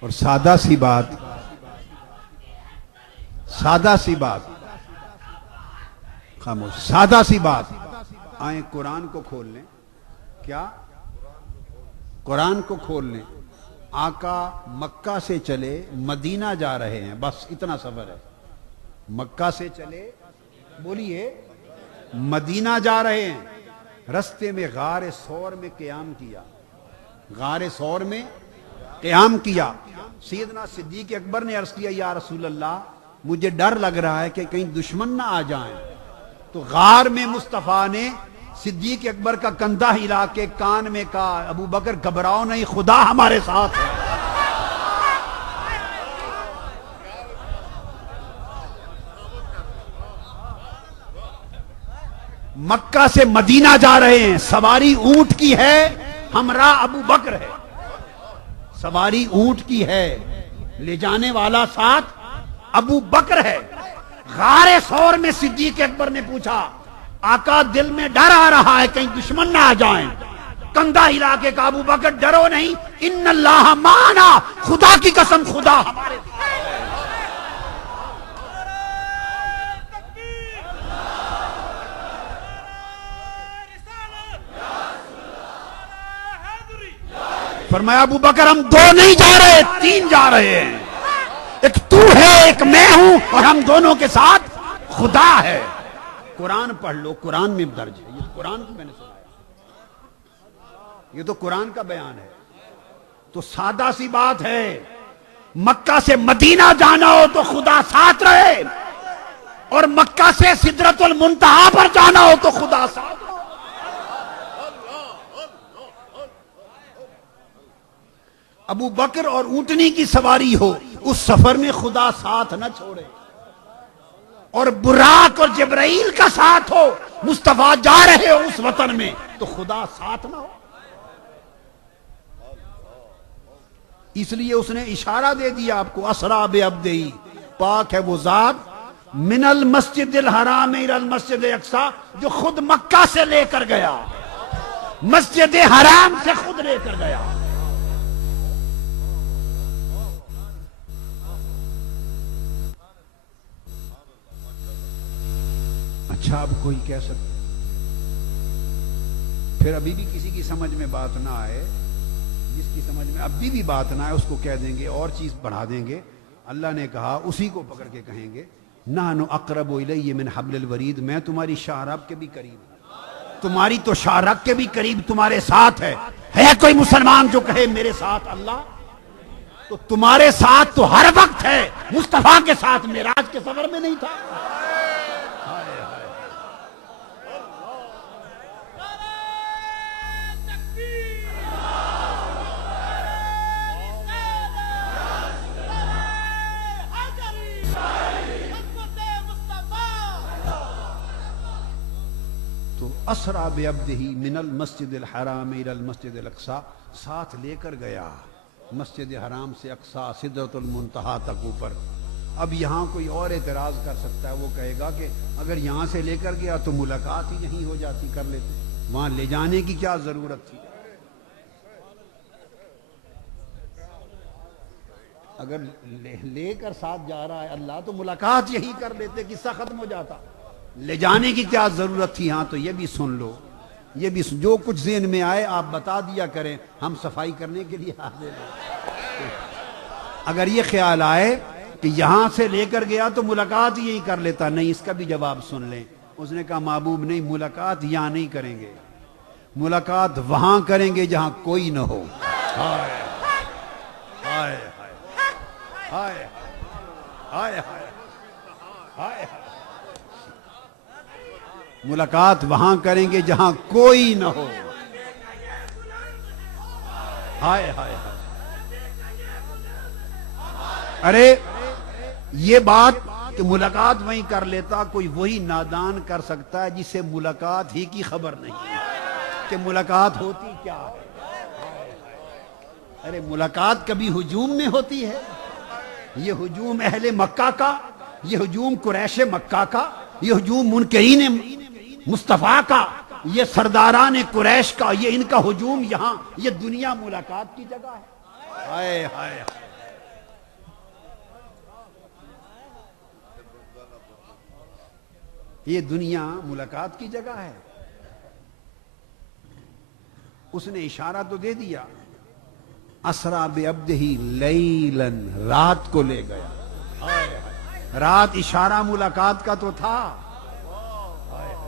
اور سادہ سی بات، سادہ سی بات، خاموش، سادہ سی بات، آئیں قرآن کو کھول لیں. کیا؟ قرآن کو کھول لیں. آقا مکہ سے چلے مدینہ جا رہے ہیں، بس اتنا سفر ہے. مکہ سے چلے، بولیے، مدینہ جا رہے ہیں. رستے میں غار ثور میں قیام کیا، غار ثور میں قیام کیا۔ سیدنا صدیق اکبر نے عرض کیا یا رسول اللہ مجھے ڈر لگ رہا ہے کہ کہیں دشمن نہ آ جائیں۔ تو غار میں مصطفیٰ نے صدیق اکبر کا کندھا ہلا کے کان میں کہا ابو بکر گھبراؤ نہیں، خدا ہمارے ساتھ ہے۔ مکہ سے مدینہ جا رہے ہیں، سواری اونٹ کی ہے، ہمراہ ابو بکر ہے، سواری اونٹ کی ہے، لے جانے والا ساتھ ابو بکر ہے۔ غار ثور میں صدیق اکبر نے پوچھا آقا دل میں ڈر آ رہا ہے کہیں دشمن نہ آ جائیں۔ کندھا ہلا کے کہا ابو بکر ڈرو نہیں، ان اللہ معنا، خدا کی قسم خدا ہمارے ساتھ۔ فرمایا ابو بکر ہم دو نہیں جا رہے، تین جا رہے ہیں، ایک تو ہے ایک میں ہوں اور ہم دونوں کے ساتھ خدا ہے۔ قرآن پڑھ لو، قرآن میں درج ہے، یہ قرآن کو میں نے سنایا، یہ تو قرآن کا بیان ہے۔ تو سادہ سی بات ہے، مکہ سے مدینہ جانا ہو تو خدا ساتھ رہے، اور مکہ سے سدرۃ المنتہا پر جانا ہو تو خدا ساتھ رہے۔ ابو بکر اور اونٹنی کی سواری ہو، اس سفر میں خدا ساتھ نہ چھوڑے، اور براق اور جبرائیل کا ساتھ ہو، مصطفیٰ جا رہے ہو اس وطن میں تو خدا ساتھ نہ ہو۔ اس لیے اس نے اشارہ دے دیا آپ کو، اسرا بعبدہ، پاک ہے وہ ذات من المسجد الحرام الی المسجد الاقصی، جو خود مکہ سے لے کر گیا، مسجد حرام سے خود لے کر گیا۔ اچھا اب کوئی کہہ سکتا پھر ابھی بھی کسی کی سمجھ میں بات نہ آئے، جس کی سمجھ میں ابھی بھی بات نہ آئے اس کو کہہ دیں گے، اور چیز بڑھا دیں گے۔ اللہ نے کہا اسی کو پکڑ کے کہیں گے نحن اقرب الیہ من حبل الورید، میں تمہاری شاہراب کے بھی قریب ہوں، تمہاری تو شاہراب کے بھی قریب تمہارے ساتھ ہے۔ ہے کوئی مسلمان جو کہے میرے ساتھ اللہ؟ تو تمہارے ساتھ تو ہر وقت ہے، مصطفیٰ کے ساتھ معراج کے سفر میں نہیں تھا؟ اسرا بعبدہ من المسجد الحرام الی المسجد الاقصی، ساتھ لے کر گیا مسجد حرام سے اقصی سدرۃ المنتہا تک اوپر۔ اب یہاں کوئی اور اعتراض کر سکتا ہے، وہ کہے گا کہ اگر یہاں سے لے کر گیا تو ملاقات ہی یہیں ہو جاتی، کر لیتے، وہاں لے جانے کی کیا ضرورت تھی؟ اگر لے کر ساتھ جا رہا ہے اللہ تو ملاقات یہی کر لیتے، قصہ ختم ہو جاتا، لے جانے کی کیا ضرورت تھی؟ ہاں تو یہ بھی سن لو، یہ بھی جو کچھ ذہن میں آئے آپ بتا دیا کریں، ہم صفائی کرنے کے لیے حاضر ہیں۔ اگر یہ خیال آئے کہ یہاں سے لے کر گیا تو ملاقات یہی کر لیتا، نہیں، اس کا بھی جواب سن لیں۔ اس نے کہا محبوب نہیں، ملاقات یہاں نہیں کریں گے، ملاقات وہاں کریں گے جہاں کوئی نہ ہو۔ ہائے ہائے ہائے ہائے ہائے، ملاقات وہاں کریں گے جہاں کوئی نہ ہو۔ ہائے ہائے ہائے، ارے یہ بات کہ ملاقات وہیں کر لیتا، کوئی وہی نادان کر سکتا ہے جسے ملاقات ہی کی خبر نہیں کہ ملاقات ہوتی کیا ہے۔ ارے ملاقات کبھی ہجوم میں ہوتی ہے؟ یہ ہجوم اہل مکہ کا، یہ ہجوم قریش مکہ کا، یہ ہجوم منکرین مصطفیٰ کا، یہ سرداران قریش کا، یہ ان کا ہجوم یہاں، یہ دنیا ملاقات کی جگہ ہے۔ ہائے ہائے، یہ دنیا ملاقات کی جگہ ہے۔ اس نے اشارہ تو دے دیا، اسرا بعبدہ لیلا، رات کو لے گیا۔ رات اشارہ ملاقات کا تو تھا،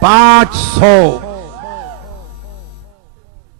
500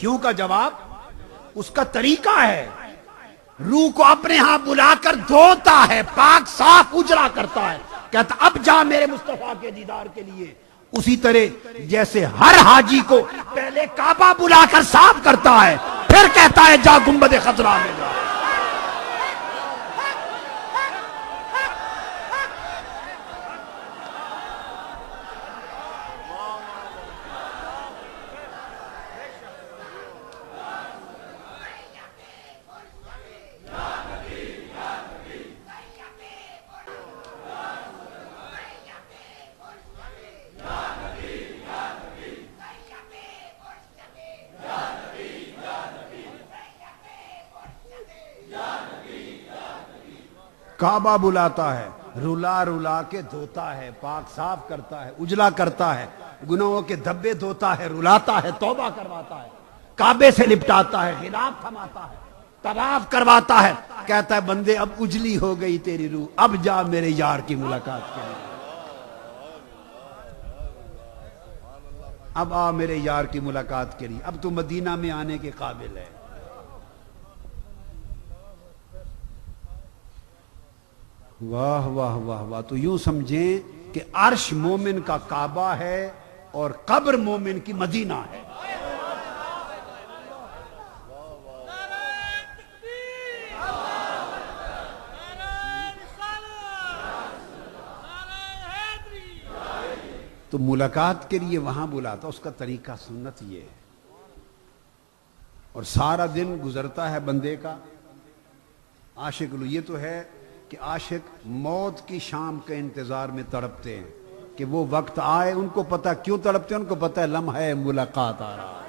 کیوں کا جواب اس کا طریقہ ہے، روح کو اپنے ہاں بلا کر دھوتا ہے، پاک صاف اجلا کرتا ہے، کہتا اب جا میرے مصطفیٰ کے دیدار کے لیے۔ اسی طرح جیسے ہر حاجی کو پہلے کعبہ بلا کر صاف کرتا ہے، پھر کہتا ہے جا گنبد خضرا میں جا۔ کعبہ بلاتا ہے، رلا رلا کے دھوتا ہے، پاک صاف کرتا ہے، اجلا کرتا ہے، گناہوں کے دھبے دھوتا ہے، رلاتا ہے، توبہ کرواتا ہے، کعبے سے لپٹاتا ہے، غلاف تھماتا ہے، طواف کرواتا ہے، کہتا ہے بندے اب اجلی ہو گئی تیری روح، اب جا میرے یار کی ملاقات کے لیے، اب آ میرے یار کی ملاقات کے لیے، اب تو مدینہ میں آنے کے قابل ہے۔ واہ واہ واہ واہ، تو یوں سمجھیں کہ عرش مومن کا کعبہ ہے اور قبر مومن کی مدینہ ہے۔ تو ملاقات کے لیے وہاں بلاتا، اس کا طریقہ سنت یہ ہے، اور سارا دن گزرتا ہے بندے کا عاشق لو، یہ تو ہے کہ عاشق موت کی شام کے انتظار میں تڑپتے ہیں کہ وہ وقت آئے، ان کو پتہ کیوں تڑپتے ہیں، ان کو پتہ ہے لمحہ ملاقات آ رہا ہے۔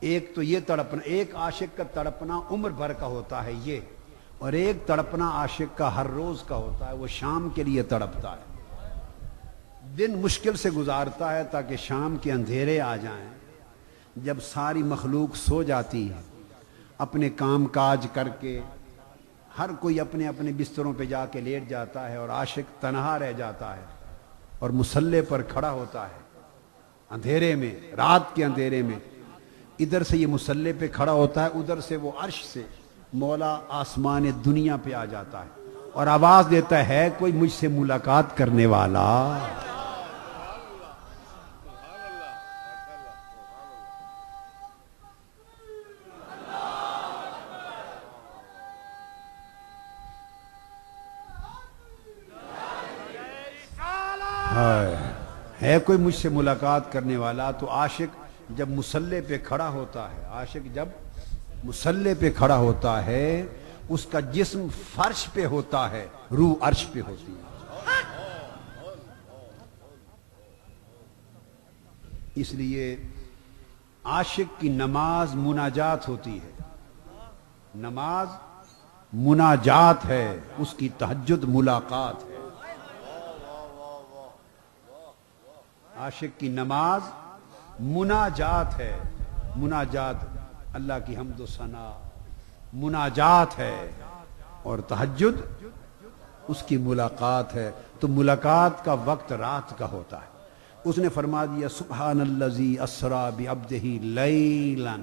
ایک تو یہ تڑپنا، ایک عاشق کا تڑپنا عمر بھر کا ہوتا ہے یہ، اور ایک تڑپنا عاشق کا ہر روز کا ہوتا ہے، وہ شام کے لیے تڑپتا ہے، دن مشکل سے گزارتا ہے تاکہ شام کے اندھیرے آ جائیں، جب ساری مخلوق سو جاتی ہے اپنے کام کاج کر کے، ہر کوئی اپنے اپنے بستروں پہ جا کے لیٹ جاتا ہے، اور عاشق تنہا رہ جاتا ہے اور مصلے پر کھڑا ہوتا ہے اندھیرے میں، رات کے اندھیرے میں، ادھر سے یہ مصلے پہ کھڑا ہوتا ہے، ادھر سے وہ عرش سے مولا آسمان دنیا پہ آ جاتا ہے اور آواز دیتا ہے کوئی مجھ سے ملاقات کرنے والا۔ ہے کوئی مجھ سے ملاقات کرنے والا، تو عاشق جب مصلے پہ کھڑا ہوتا ہے، عاشق جب مصلے پہ کھڑا ہوتا ہے، اس کا جسم فرش پہ ہوتا ہے، روح عرش پہ ہوتی ہے۔ اس لیے عاشق کی نماز مناجات ہوتی ہے، نماز مناجات ہے، اس کی تہجد ملاقات ہے۔ عاشق کی نماز مناجات ہے، مناجات اللہ کی حمد و ثنا مناجات ہے، اور تہجد اس کی ملاقات ہے۔ تو ملاقات کا وقت رات کا ہوتا ہے۔ اس نے فرما دیا سبحان الذی اسریٰ بعبدہ لیلا،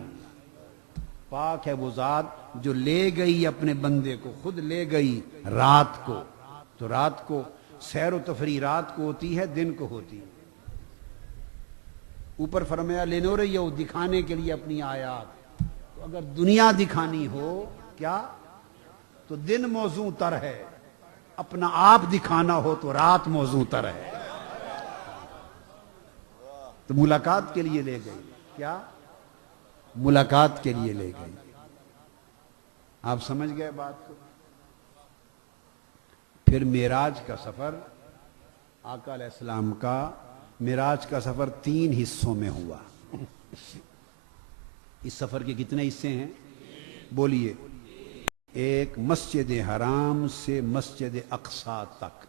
پاک ہے وہ ذات جو لے گئی اپنے بندے کو، خود لے گئی رات کو۔ تو رات کو سیر و تفریح رات کو ہوتی ہے، دن کو ہوتی ہے۔ اوپر فرمایا لنوریہ، دکھانے کے لیے اپنی آیات، تو اگر دنیا دکھانی ہو کیا تو دن موزوں تر ہے، اپنا آپ دکھانا ہو تو رات موزوں تر ہے۔ تو ملاقات کے لیے لے گئی، کیا ملاقات کے لیے لے گئی۔ آپ سمجھ گئے بات کو؟ پھر معراج کا سفر، آقا علیہ السلام کا معراج کا سفر 3 حصوں میں ہوا۔ اس سفر کے کتنے حصے ہیں بولیے؟ ایک مسجد حرام سے مسجد اقصی تک،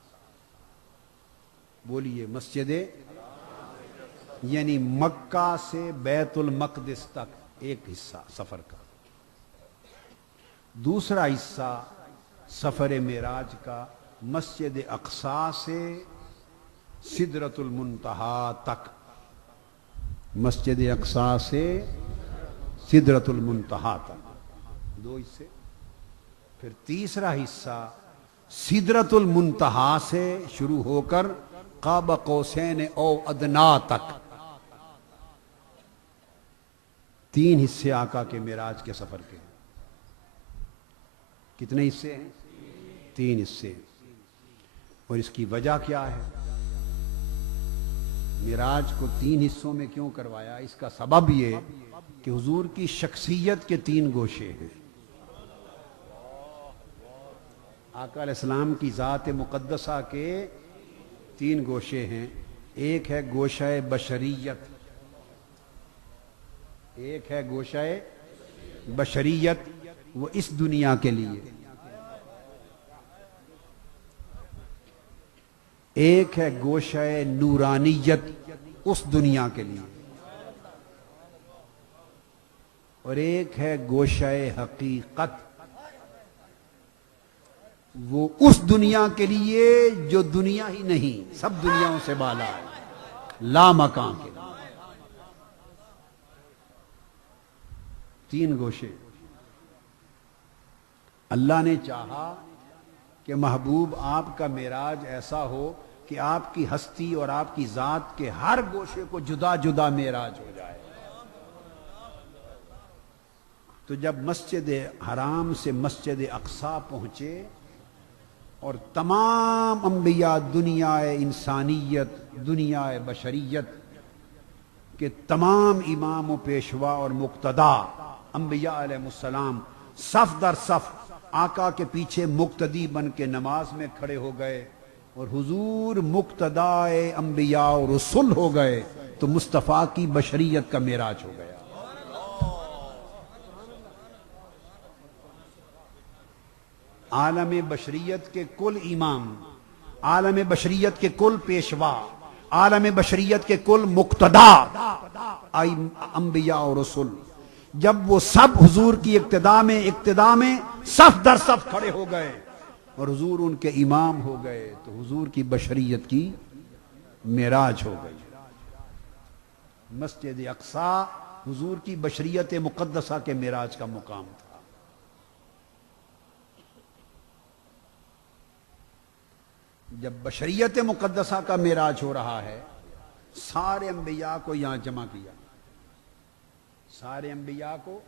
بولیے مسجد، یعنی مکہ سے بیت المقدس تک ایک حصہ سفر کا۔ دوسرا حصہ سفر معراج کا مسجد اقصی سے سدرۃ المنتہا تک، مسجد اقصی سے سدرۃ المنتہا تک، دو حصے. پھر تیسرا حصہ سدرۃ المنتہا سے شروع ہو کر قاب قوسین او ادنا تک. تین حصے آقا کے معراج کے سفر کے. کتنے حصے ہیں؟ تین حصے. اور اس کی وجہ کیا ہے؟ معراج کو تین حصوں میں کیوں کروایا؟ اس کا سبب یہ کہ حضور کی شخصیت کے تین گوشے ہیں. آقا علیہ السلام کی ذات مقدسہ کے تین گوشے ہیں. ایک ہے گوشہ بشریت، ایک ہے گوشہ بشریت وہ اس دنیا کے لیے، ایک ہے گوشہ نورانیت اس دنیا کے لیے، اور ایک ہے گوشہ حقیقت وہ اس دنیا کے لیے جو دنیا ہی نہیں، سب دنیاؤں سے بالا ہے، لا مکان کے. تین گوشے. اللہ نے چاہا کہ محبوب آپ کا معراج ایسا ہو کہ آپ کی ہستی اور آپ کی ذات کے ہر گوشے کو جدا جدا معراج ہو جائے. تو جب مسجد حرام سے مسجد اقصی پہنچے اور تمام انبیاء، دنیا انسانیت، دنیا بشریت کے تمام امام و پیشوا اور مقتدا انبیاء علیہ السلام صف در صف آقا کے پیچھے مقتدی بن کے نماز میں کھڑے ہو گئے اور حضور مقتدا انبیاء اور رسول ہو گئے، تو مصطفیٰ کی بشریت کا معراج ہو گیا. عالم بشریت کے کل امام، عالم بشریت کے کل پیشوا، عالم بشریت کے کل مقتدا انبیاء اور رسول، جب وہ سب حضور کی اقتداء میں صف در صف کھڑے ہو گئے اور حضور ان کے امام ہو گئے، تو حضور کی بشریت کی معراج ہو گئی. مسجد اقصی حضور کی بشریت مقدسہ کے معراج کا مقام تھا. جب بشریت مقدسہ کا معراج ہو رہا ہے، سارے انبیاء کو یہاں جمع کیا، سارے انبیاء کو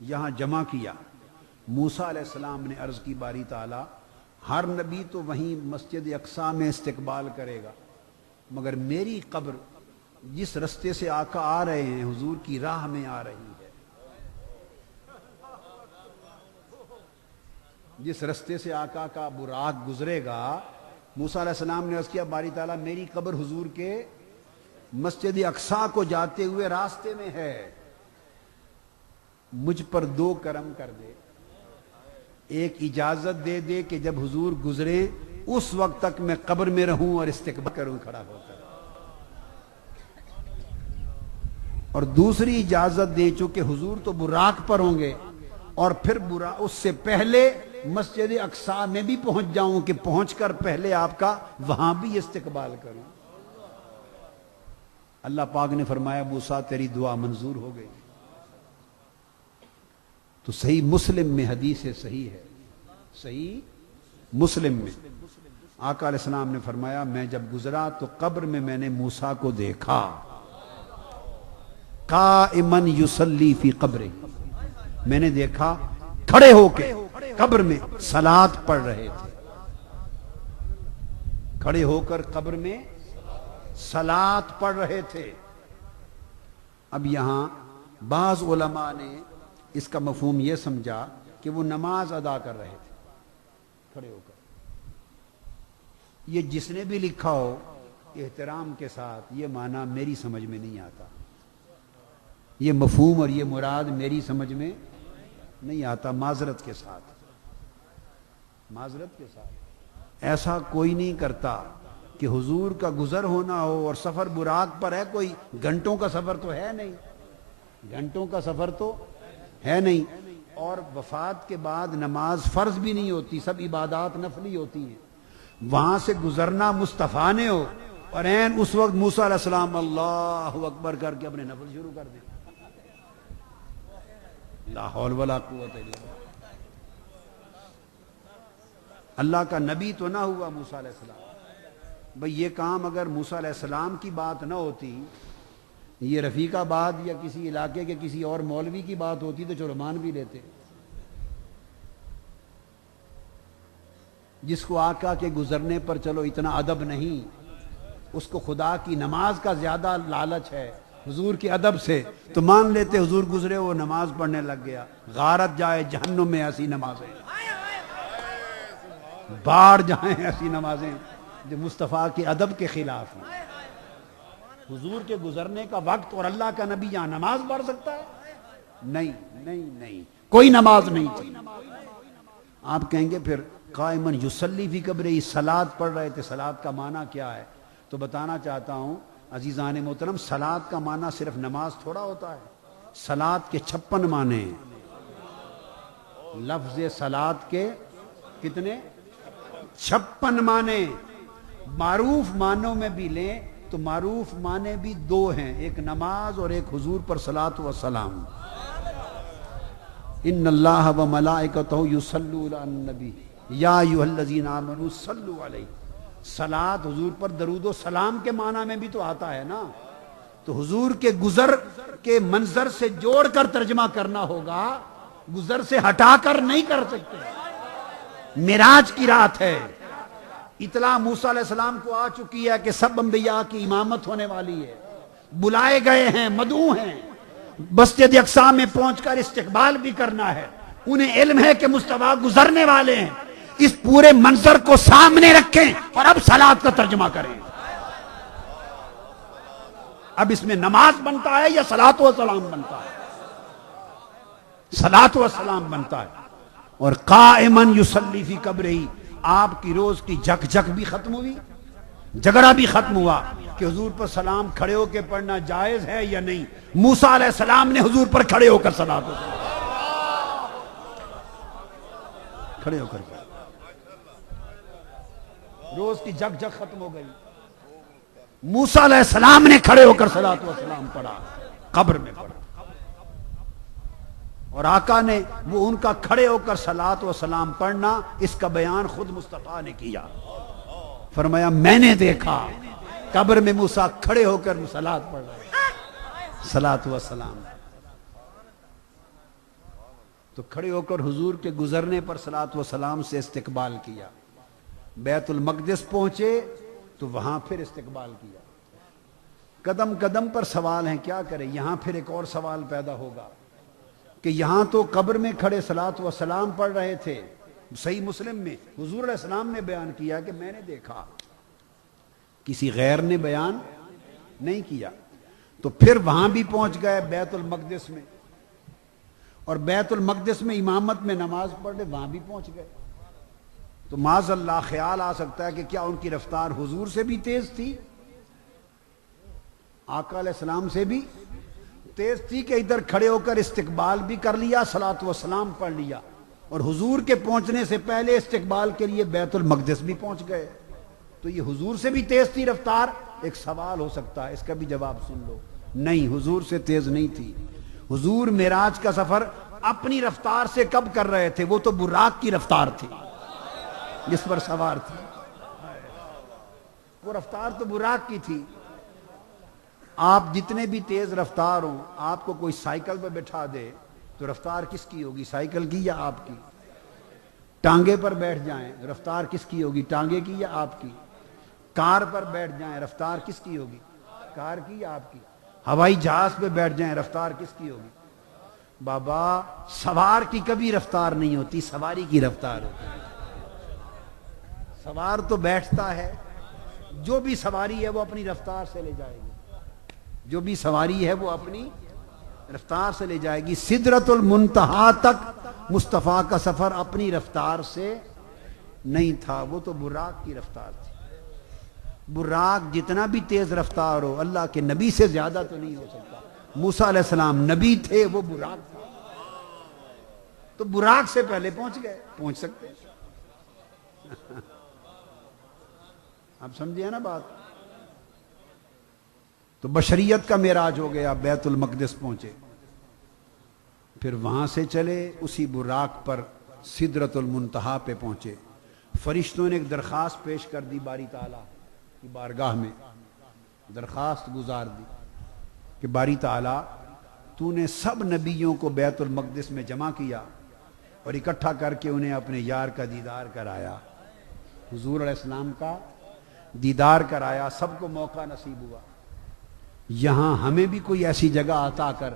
یہاں جمع کیا. موسیٰ علیہ السلام نے عرض کی باری تعالی، ہر نبی تو وہیں مسجد اقصی میں استقبال کرے گا، مگر میری قبر جس رستے سے آقا آ رہے ہیں حضور کی راہ میں آ رہی ہے، جس رستے سے آقا کا براق گزرے گا. موسیٰ علیہ السلام نے عرض کیا باری تعالیٰ میری قبر حضور کے مسجد اقصی کو جاتے ہوئے راستے میں ہے، مجھ پر دو کرم کر دے. ایک اجازت دے دے کہ جب حضور گزرے اس وقت تک میں قبر میں رہوں اور استقبال کروں کھڑا ہو کر، اور دوسری اجازت دے چونکہ حضور تو براق پر ہوں گے اور پھر اس سے پہلے مسجد اقصی میں بھی پہنچ جاؤں کہ پہنچ کر پہلے آپ کا وہاں بھی استقبال کروں. اللہ پاک نے فرمایا موسیٰ تیری دعا منظور ہو گئی. تو صحیح مسلم میں حدیث صحیح ہے، صحیح مسلم میں آقا علیہ السلام نے فرمایا میں جب گزرا تو قبر میں نے موسیٰ کو دیکھا قائمن یصلی فی قبرہ، میں نے دیکھا کھڑے ہو کے قبر میں صلاۃ پڑھ رہے تھے، کھڑے ہو کر قبر میں صلاۃ پڑھ رہے تھے. اب یہاں بعض علماء نے اس کا مفہوم یہ سمجھا کہ وہ نماز ادا کر رہے تھے کھڑے ہو کر. یہ جس نے بھی لکھا ہو احترام کے ساتھ یہ معنی میری سمجھ میں نہیں آتا، یہ مفہوم اور یہ مراد میری سمجھ میں نہیں آتا. معذرت کے ساتھ، معذرت کے ساتھ ایسا کوئی نہیں کرتا کہ حضور کا گزر ہونا ہو اور سفر براق پر ہے، کوئی گھنٹوں کا سفر تو ہے نہیں، گھنٹوں کا سفر تو ہے نہیں، اور وفات کے بعد نماز فرض بھی نہیں ہوتی، سب عبادات نفلی ہوتی ہیں. وہاں سے گزرنا مصطفیٰ نے ہو اور این اس وقت موسیٰ علیہ السلام اللہ اکبر کر کے اپنے نفل شروع کر دیں. لا حول ولا قوت الا باللہ. اللہ کا نبی تو نہ ہوا موسیٰ علیہ السلام. بھئی یہ کام اگر موسیٰ علیہ السلام کی بات نہ ہوتی، یہ رفیق آباد یا کسی علاقے کے کسی اور مولوی کی بات ہوتی تو چلو مان بھی لیتے. جس کو آقا کے گزرنے پر چلو اتنا ادب نہیں، اس کو خدا کی نماز کا زیادہ لالچ ہے حضور کے ادب سے، تو مان لیتے حضور گزرے وہ نماز پڑھنے لگ گیا. غارت جائے جہنم میں ایسی نمازیں، باڑ جائیں ایسی نمازیں جو مصطفیٰ کے ادب کے خلاف ہیں. حضور کے گزرنے کا وقت اور اللہ کا نبی یہاں نماز پڑھ سکتا ہے؟ نہیں نہیں نہیں، کوئی نماز نہیں تھی. آپ کہیں گے پھر قائمن یصلی فی قبرہ، صلاۃ پڑھ رہے تھے، صلاۃ کا معنی کیا ہے؟ تو بتانا چاہتا ہوں عزیزان محترم، صلاۃ کا معنی صرف نماز تھوڑا ہوتا ہے. صلاۃ کے 56 معنی ہیں. لفظ صلاۃ کے کتنے؟ 56 معنی. معروف معنوں میں بھی لیں تو معروف معنی بھی 2 ہیں، ایک نماز اور ایک حضور پر صلاۃ و سلام. ان اللہ و ملائکتہ یصلون علی النبی یا ایھا الذین آمنوا صلوا علیہ. صلاۃ حضور پر درود و سلام کے معنی میں بھی تو آتا ہے نا. تو حضور کے گزر کے منظر سے جوڑ کر ترجمہ کرنا ہوگا، گزر سے ہٹا کر نہیں کر سکتے. معراج کی رات ہے، اطلاع موسیٰ علیہ السلام کو آ چکی ہے کہ سب انبیاء کی امامت ہونے والی ہے، بلائے گئے ہیں، مدعو ہیں، مسجد اقصی میں پہنچ کر استقبال بھی کرنا ہے. انہیں علم ہے کہ مصطفیٰ گزرنے والے ہیں. اس پورے منظر کو سامنے رکھیں اور اب صلاۃ کا ترجمہ کریں. اب اس میں نماز بنتا ہے یا صلاۃ و سلام بنتا ہے؟ صلاۃ و سلام بنتا ہے. اور قائمن یصلی فی قبرہ، آپ کی روز کی جھک جھک بھی ختم ہوئی، جھگڑا بھی ختم ہوا کہ حضور پر سلام کھڑے ہو کے پڑھنا جائز ہے یا نہیں. موسیٰ علیہ السلام نے حضور پر کھڑے ہو کر صلاۃ و سلام کھڑے ہو کر کے روز کی جھک جھک ختم ہو گئی. موسیٰ علیہ السلام نے کھڑے ہو کر صلاۃ و سلام پڑھا، قبر میں پڑھا. اور آقا نے وہ ان کا کھڑے ہو کر صلاۃ و سلام پڑھنا، اس کا بیان خود مصطفیٰ نے کیا. فرمایا میں نے دیکھا قبر میں موسیٰ کھڑے ہو کر صلاۃ پڑھ رہے، صلاۃ و سلام. تو کھڑے ہو کر حضور کے گزرنے پر صلاۃ و سلام سے استقبال کیا. بیت المقدس پہنچے تو وہاں پھر استقبال کیا. قدم قدم پر سوال ہیں، کیا کریں. یہاں پھر ایک اور سوال پیدا ہوگا کہ یہاں تو قبر میں کھڑے صلاۃ و سلام پڑھ رہے تھے. صحیح مسلم میں حضور علیہ السلام نے بیان کیا کہ میں نے دیکھا، کسی غیر نے بیان نہیں کیا. تو پھر وہاں بھی پہنچ گئے بیت المقدس میں، اور بیت المقدس میں امامت میں نماز پڑھے، وہاں بھی پہنچ گئے. تو معاذ اللہ خیال آ سکتا ہے کہ کیا ان کی رفتار حضور سے بھی تیز تھی، آقا علیہ السلام سے بھی تیز تھی، کہ ادھر کھڑے ہو کر استقبال بھی کر لیا، صلاۃ و سلام پڑھ لیا، اور حضور کے پہنچنے سے پہلے استقبال کے لیے بیت المقدس بھی پہنچ گئے. تو یہ حضور سے بھی تیز تھی رفتار؟ ایک سوال ہو سکتا ہے، اس کا بھی جواب سن لو. نہیں، حضور سے تیز نہیں تھی. حضور معراج کا سفر اپنی رفتار سے کب کر رہے تھے؟ وہ تو براق کی رفتار تھی جس پر سوار تھی. وہ رفتار تو براق کی تھی. آپ جتنے بھی تیز رفتار ہوں، آپ کو کوئی سائیکل پہ بٹھا دے تو رفتار کس کی ہوگی؟ سائیکل کی یا آپ کی؟ ٹانگے پر بیٹھ جائیں، رفتار کس کی ہوگی؟ ٹانگے کی یا آپ کی؟ کار پر بیٹھ جائیں، رفتار کس کی ہوگی؟ کار کی یا آپ کی؟ ہوائی جہاز پہ بیٹھ جائیں، رفتار کس کی ہوگی؟ بابا سوار کی کبھی رفتار نہیں ہوتی، سواری کی رفتار ہوتی ہے. سوار تو بیٹھتا ہے، جو بھی سواری ہے وہ اپنی رفتار سے لے جائے گی، جو بھی سواری ہے وہ اپنی رفتار سے لے جائے گی. سدرۃ المنتہا تک مصطفیٰ کا سفر اپنی رفتار سے نہیں تھا، وہ تو براق کی رفتار تھی. براق جتنا بھی تیز رفتار ہو، اللہ کے نبی سے زیادہ تو نہیں ہو سکتا. موسیٰ علیہ السلام نبی تھے، وہ براق تھا. تو براق سے پہلے پہنچ گئے، پہنچ سکتے. آپ سمجھے نا بات؟ تو بشریت کا معراج ہو گیا، بیت المقدس پہنچے، پھر وہاں سے چلے اسی براق پر سدرۃ المنتہا پہ پہنچے۔ فرشتوں نے ایک درخواست پیش کر دی باری تعالیٰ کی بارگاہ میں، درخواست گزار دی کہ باری تعالیٰ تو نے سب نبیوں کو بیت المقدس میں جمع کیا اور اکٹھا کر کے انہیں اپنے یار کا دیدار کرایا، حضور علیہ السلام کا دیدار کرایا، سب کو موقع نصیب ہوا، یہاں ہمیں بھی کوئی ایسی جگہ عطا کر،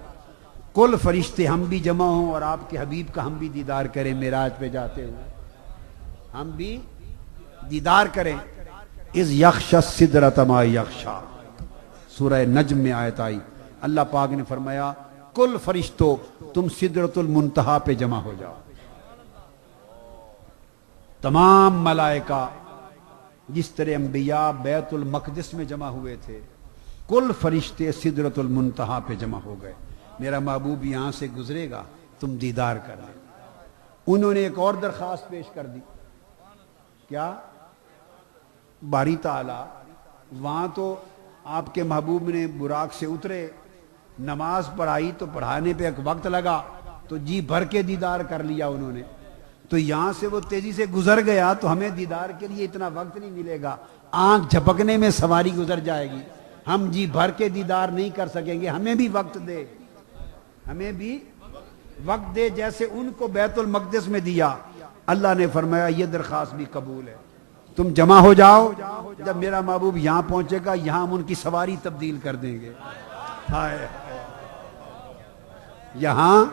کل فرشتے ہم بھی جمع ہوں اور آپ کے حبیب کا ہم بھی دیدار کریں، معراج پہ جاتے ہوئے ہم بھی دیدار کریں۔ اذ یغشی السدرۃ ما یغشی، سورہ نجم میں آیت آئی، اللہ پاک نے فرمایا کل فرشتوں تم سدرۃ المنتہا پہ جمع ہو جاؤ، تمام ملائکہ جس طرح انبیاء بیت المقدس میں جمع ہوئے تھے، کل فرشتے سدرۃ المنتہا پہ جمع ہو گئے، میرا محبوب یہاں سے گزرے گا تم دیدار کر لیں۔ انہوں نے ایک اور درخواست پیش کر دی، کیا؟ باری تعالیٰ وہاں تو آپ کے محبوب نے براق سے اترے، نماز پڑھائی تو پڑھانے پہ ایک وقت لگا تو جی بھر کے دیدار کر لیا انہوں نے، تو یہاں سے وہ تیزی سے گزر گیا تو ہمیں دیدار کے لیے اتنا وقت نہیں ملے گا، آنکھ جھپکنے میں سواری گزر جائے گی، ہم جی بھر کے دیدار نہیں کر سکیں گے، ہمیں بھی وقت دے، ہمیں بھی وقت دے جیسے ان کو بیت المقدس میں دیا۔ اللہ نے فرمایا یہ درخواست بھی قبول ہے، تم جمع ہو جاؤ، جب میرا محبوب یہاں پہنچے گا یہاں ہم ان کی سواری تبدیل کر دیں گے، یہاں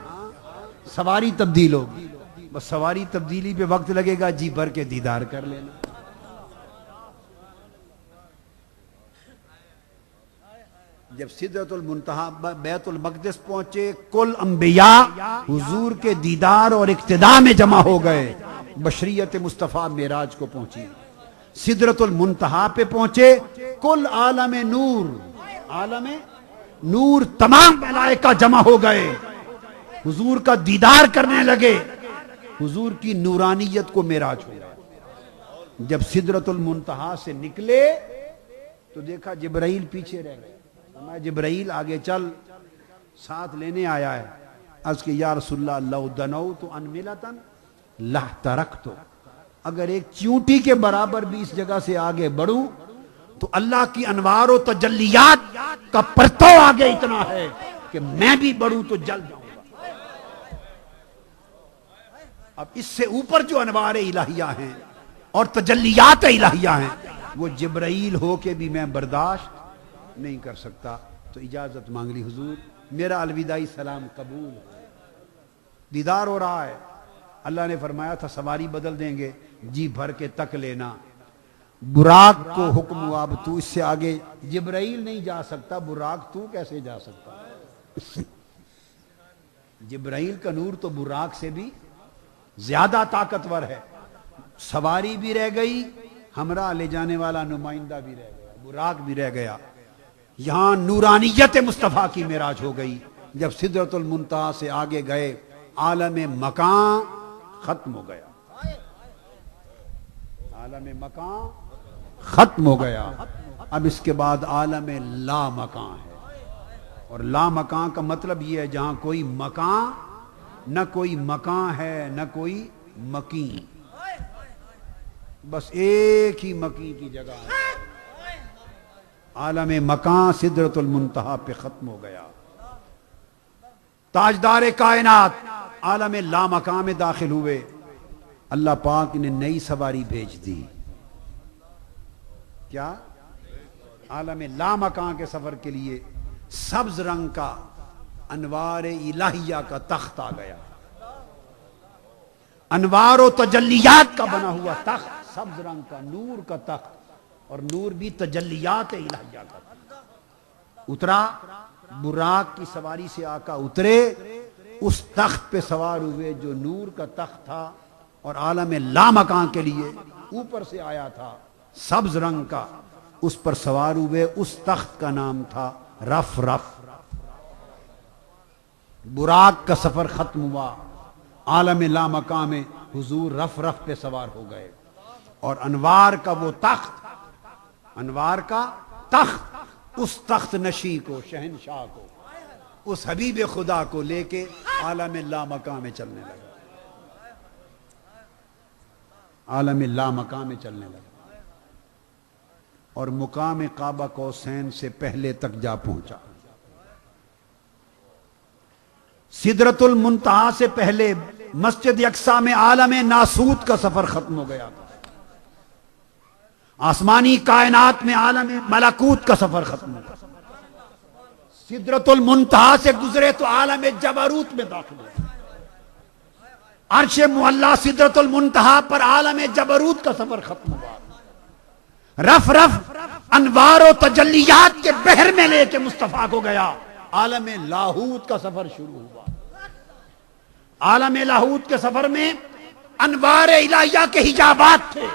سواری تبدیل ہوگی، بس سواری تبدیلی پہ وقت لگے گا، جی بھر کے دیدار کر لینا۔ جب سدرۃ المنتہا بیت المقدس پہنچے، کل انبیاء حضور کے دیدار اور اقتداء میں جمع ہو گئے، بشریت مصطفیٰ معراج کو پہنچی، سدرۃ المنتہا پہ پہنچے، کل عالم نور، عالم نور تمام ملائکہ جمع ہو گئے، حضور کا دیدار کرنے لگے، حضور کی نورانیت کو معراج ہو گیا۔ جب سدرۃ المنتہا سے نکلے تو دیکھا جبرائیل پیچھے رہ گئے، میں جبرائیل آگے چل، ساتھ لینے آیا ہے، عرض کہ یا رسول اللہ لو دنوت ان ملتن لہترکت، اگر ایک چیونٹی کے برابر بھی اس جگہ سے آگے بڑھوں تو اللہ کی انوار و تجلیات کا پرتو آگے اتنا ہے کہ میں بھی بڑھوں تو جل جاؤں گا۔ اب اس سے اوپر جو انوار الہیہ ہیں اور تجلیات الہیہ ہیں وہ جبرائیل ہو کے بھی میں برداشت نہیں کر سکتا، تو اجازت مانگ لی حضور میرا الوداعی سلام قبول ہے، دیدار ہو رہا ہے، اللہ نے فرمایا تھا سواری بدل دیں گے، جی بھر کے تک لینا، براق کو حکم ہوا اب تو اس سے آگے جبرائیل نہیں جا سکتا، براق تو کیسے جا سکتا؟ جبرائیل کا نور تو براق سے بھی زیادہ طاقتور ہے، سواری بھی رہ گئی، ہمراہ لے جانے والا نمائندہ بھی رہ گیا، براق بھی رہ گیا، یہاں نورانیت مصطفیٰ کی معراج ہو گئی۔ جب سدرۃ المنتہا سے آگے گئے عالم مکان ختم ہو گیا، عالم مکان ختم ہو گیا، اب اس کے بعد عالم لا مکان ہے، اور لا مکان کا مطلب یہ ہے جہاں کوئی مکان، نہ کوئی مکان ہے نہ کوئی مکین، بس ایک ہی مکین کی جگہ ہے، عالم مکان سدرۃ المنتہا پہ ختم ہو گیا، تاجدار کائنات عالم لا مکان میں داخل ہوئے، اللہ پاک نے نئی سواری بھیج دی، کیا؟ عالم لا مکان کے سفر کے لیے سبز رنگ کا انوار الہیہ کا تخت آ گیا، انوار و تجلیات کا بنا ہوا تخت، سبز رنگ کا نور کا تخت، اور نور بھی تجلیات الہیہ کا اترا، براق کی سواری سے آقا اترے، اس تخت پہ سوار ہوئے جو نور کا تخت تھا اور عالم لا مکان کے لیے اوپر سے آیا تھا، سبز رنگ کا، اس پر سوار ہوئے، اس تخت کا نام تھا رف رف۔ براق کا سفر ختم ہوا، عالم لا مکان میں حضور رف رف پہ سوار ہو گئے، اور انوار کا وہ تخت، انوار کا تخت اس تخت نشی کو، شہنشاہ کو، اس حبیب خدا کو لے کے عالم لا مقام میں چلنے لگا، عالم لا مقام میں چلنے لگا، اور مقام قاب قوسین سے پہلے تک جا پہنچا۔ سدرۃ المنتہا سے پہلے مسجد اقصی میں عالم ناسوت کا سفر ختم ہو گیا تھا، آسمانی کائنات میں عالم ملکوت کا سفر ختم ہو گیا، سدرۃ المنتہا سے گزرے تو عالم جبروت میں داخل ہوئے، عرش معلی سدرۃ المنتہا پر عالم جبروت کا سفر ختم ہوا، رف رف انوار و تجلیات کے بحر میں لے کے مصطفیٰ کو گیا، عالم لاہوت کا سفر شروع ہوا۔ عالم لاہوت کے سفر میں انوار الہیہ کے حجابات تھے،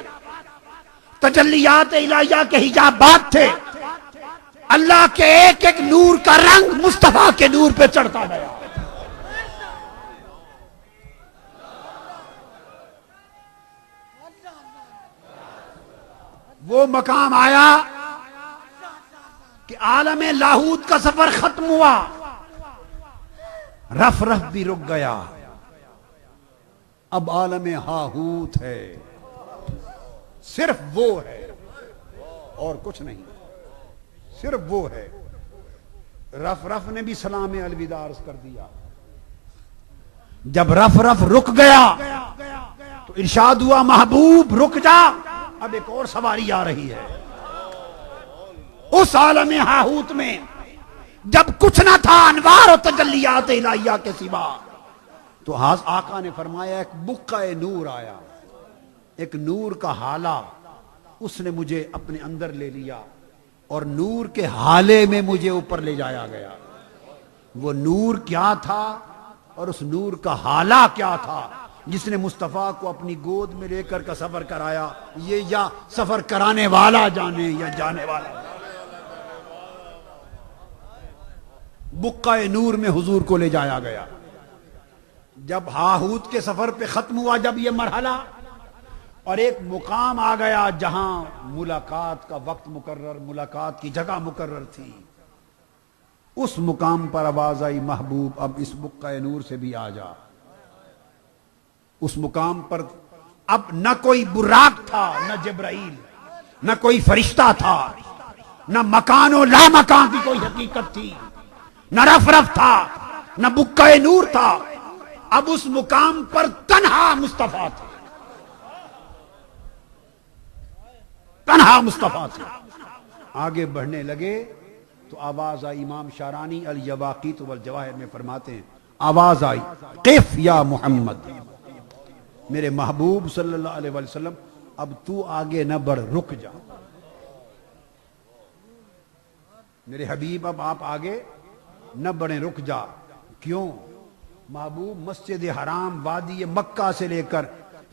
تجلیات الہیہ کے حجابات تھے، اللہ کے ایک ایک نور کا رنگ مصطفیٰ کے نور پہ چڑھتا گیا۔ وہ مقام آیا کہ عالم لاہوت کا سفر ختم ہوا، رف رف بھی رک گیا، اب عالم ہاہوت ہے، صرف وہ ہے اور کچھ نہیں، صرف وہ ہے۔ رف رف نے بھی سلام الوداع عرض کر دیا، جب رف رف رک گیا تو ارشاد ہوا محبوب رک جا، اب ایک اور سواری آ رہی ہے۔ اس عالم ہاہوت میں جب کچھ نہ تھا انوار و تجلیات الہیہ کے سوا، تو آقا نے فرمایا ایک بقع نور آیا، ایک نور کا حالہ، اس نے مجھے اپنے اندر لے لیا اور نور کے حالے میں مجھے اوپر لے جایا گیا۔ وہ نور کیا تھا اور اس نور کا حالہ کیا تھا جس نے مصطفیٰ کو اپنی گود میں لے کر کا سفر کرایا، یہ یا سفر کرانے والا جانے یا جانے والا جانے۔ بقع نور میں حضور کو لے جایا گیا۔ جب ہاہوت کے سفر پہ ختم ہوا جب یہ مرحلہ، اور ایک مقام آ گیا جہاں ملاقات کا وقت مقرر، ملاقات کی جگہ مقرر تھی، اس مقام پر آواز آئی محبوب اب اس بقع نور سے بھی آ جا۔ اس مقام پر اب نہ کوئی براق تھا، نہ جبرائیل، نہ کوئی فرشتہ تھا، نہ مکان و لا مکان کی کوئی حقیقت تھی، نہ رف رف تھا، نہ بقع نور تھا، اب اس مقام پر تنہا مصطفیٰ تھا، تنہا مصطفیٰ تھا۔ آگے بڑھنے لگے تو آواز آئی، امام شارانی الیواقیت والجواہر میں فرماتے ہیں آواز آئی قف یا محمد، میرے محبوب صلی اللہ علیہ وسلم اب تو آگے نہ بڑھ، رک جا، میرے حبیب اب آپ آگے نہ بڑھیں، رک جا۔ کیوں؟ محبوب مسجد حرام وادی مکہ سے لے کر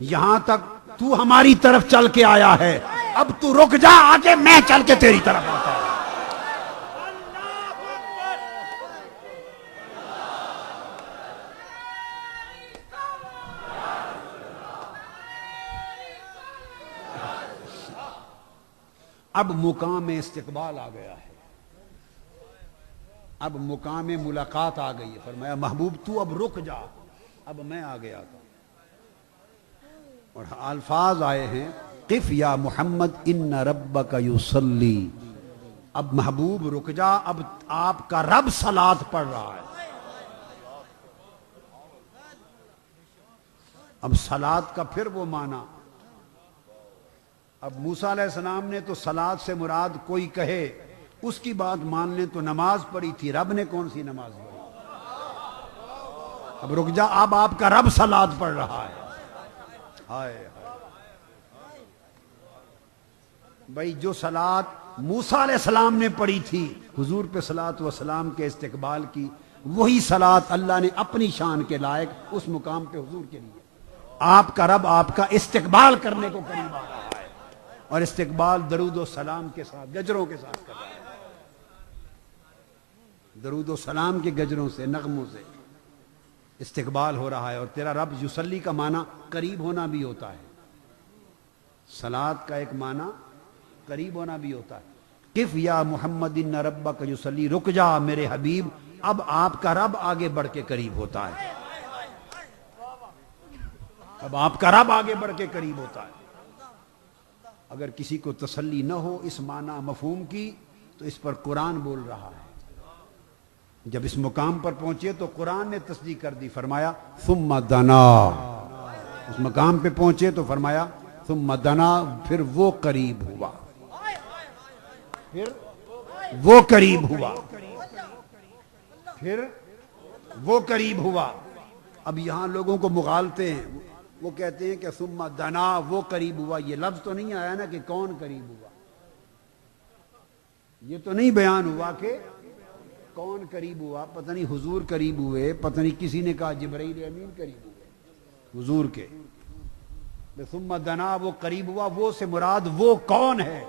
یہاں تک تو ہماری طرف چل کے آیا ہے، اب تو رک جا، آگے میں چل کے تیری طرف آتا ہوں۔ اب مقام استقبال آ گیا ہے، اب مقام ملاقات آ گئی ہے۔ فرمایا محبوب تو اب رک جا، اب میں آ گیا تھا، اور الفاظ آئے ہیں قف یا محمد ان ربک یصلی، اب محبوب رک جا، اب آپ کا رب صلاۃ پڑھ رہا ہے۔ اب صلاۃ کا پھر وہ معنی، اب موسیٰ علیہ السلام نے تو صلاۃ سے مراد کوئی کہے اس کی بات مان لیں تو نماز پڑھی تھی، رب نے کون سی نماز پڑھی؟ اب رک جا، اب آپ کا رب صلاۃ پڑھ رہا ہے۔ ہائے بھائی، جو صلاۃ موسیٰ علیہ السلام نے پڑھی تھی حضور پہ صلاۃ و سلام کے استقبال کی، وہی صلاۃ اللہ نے اپنی شان کے لائق اس مقام پہ حضور کے لیے، آپ کا رب آپ کا استقبال کرنے کو قریب آ رہا ہے، اور استقبال درود و سلام کے ساتھ، گجروں کے ساتھ کر رہا ہے، درود و سلام کے گجروں سے، نغموں سے استقبال ہو رہا ہے۔ اور تیرا رب یصلی کا معنی قریب ہونا بھی ہوتا ہے، صلاۃ کا ایک معنی قریب ہونا بھی ہوتا ہے۔ قف یا محمد ان ربک یصلی، رک جا میرے حبیب، اب آپ کا رب آگے بڑھ کے قریب ہوتا ہے، اب آپ کا رب آگے بڑھ کے قریب ہوتا ہے۔ اگر کسی کو تسلی نہ ہو اس معنی مفہوم کی تو اس پر قرآن بول رہا ہے۔ جب اس مقام پر پہنچے تو قرآن نے تصدیق کر دی، فرمایا ثم دنا، اس مقام پہ پہنچے تو فرمایا ثم دنا، پھر وہ قریب ہوا، پھر وہ قریب ہوا، پھر وہ قریب ہوا۔ اب یہاں لوگوں کو مغالتے ہیں، وہ کہتے ہیں کہ ثم دنا، وہ قریب ہوا، یہ لفظ تو نہیں آیا نا کہ کون قریب ہوا، یہ تو نہیں بیان ہوا کہ کون قریب ہوا، پتہ نہیں حضور قریب ہوئے، پتہ نہیں کسی نے کہا جبرائیل امین قریب ہوئے حضور کے، ثم دنا وہ قریب ہوا، وہ سے مراد وہ کون ہے؟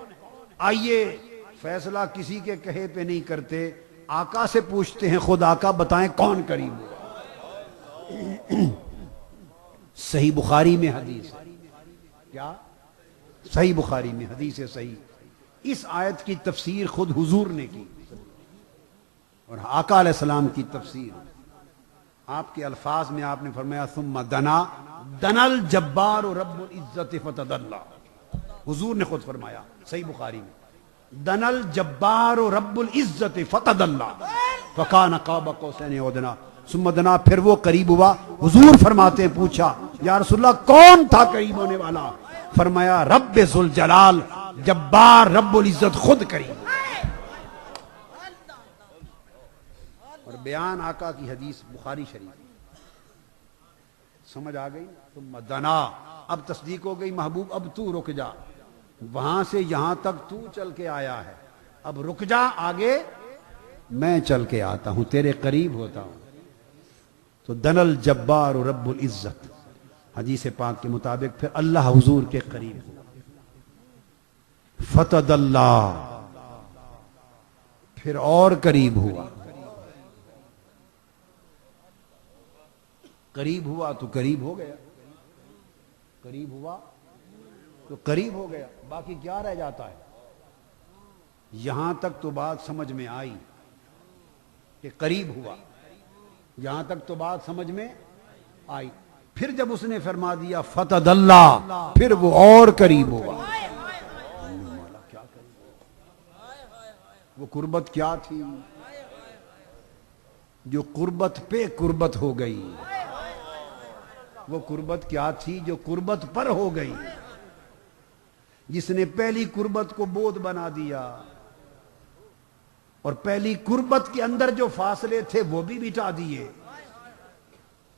آئیے فیصلہ کسی کے کہے پہ نہیں کرتے، آقا سے پوچھتے ہیں، خود آقا بتائیں کون قریب ہوا۔ صحیح بخاری میں حدیث ہے، کیا؟ صحیح بخاری میں حدیث ہے صحیح، اس آیت کی تفسیر خود حضور نے کی، اور آقا علیہ السلام کی تفسیر آپ کے الفاظ میں آپ نے فرمایا ثم دنا دنا الجبار رب العزت فتدلا، حضور نے خود فرمایا صحیح بخاری میں، دنا الجبار رب العزت فتدلا فکان قاب قوسین او ادنی، ثم دنا پھر وہ قریب ہوا۔ حضور فرماتے ہیں، پوچھا یا رسول اللہ کون تھا قریب ہونے والا؟ فرمایا رب ذوالجلال، جبار رب العزت خود قریب۔ اور بیان آقا کی حدیث بخاری شریف، سمجھ آ گئی؟ ثم دنا، اب تصدیق ہو گئی محبوب، اب تو رک جا، وہاں سے یہاں تک تو چل کے آیا ہے، اب رک جا، آگے میں چل کے آتا ہوں، تیرے قریب ہوتا ہوں۔ تو دنا الجبار رب العزت، حدیث پاک کے مطابق پھر اللہ حضور کے قریب ہوا، فتد اللہ، پھر اور قریب ہوا، قریب ہوا تو قریب ہو گیا، قریب ہوا تو قریب ہو گیا، باقی کیا رہ جاتا ہے؟ یہاں تک تو بات سمجھ میں آئی کہ قریب ہوا، یہاں تک تو بات سمجھ میں آئی، پھر جب اس نے فرما دیا فتد اللہ، پھر وہ اور قریب ہوا۔ وہ قربت کیا تھی؟ جو قربت پہ قربت ہو گئی، وہ قربت کیا تھی؟ جو قربت پر ہو گئی، جس نے پہلی قربت کو بود بنا دیا، اور پہلی قربت کے اندر جو فاصلے تھے وہ بھی مٹا دیے۔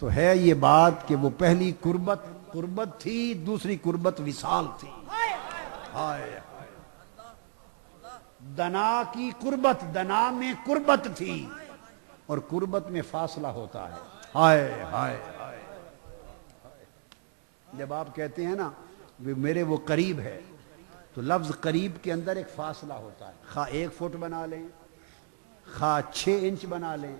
تو ہے یہ بات کہ وہ پہلی قربت تھی، دوسری قربت وصال تھی۔ ہائے دنا کی قربت، دنا میں قربت تھی، اور قربت میں فاصلہ ہوتا ہے۔ ہائے ہائے ہائے، جب آپ کہتے ہیں نا میرے وہ قریب ہے، تو لفظ قریب کے اندر ایک فاصلہ ہوتا ہے، خواہ 1 فٹ بنا لیں، خواہ 6 انچ بنا لیں،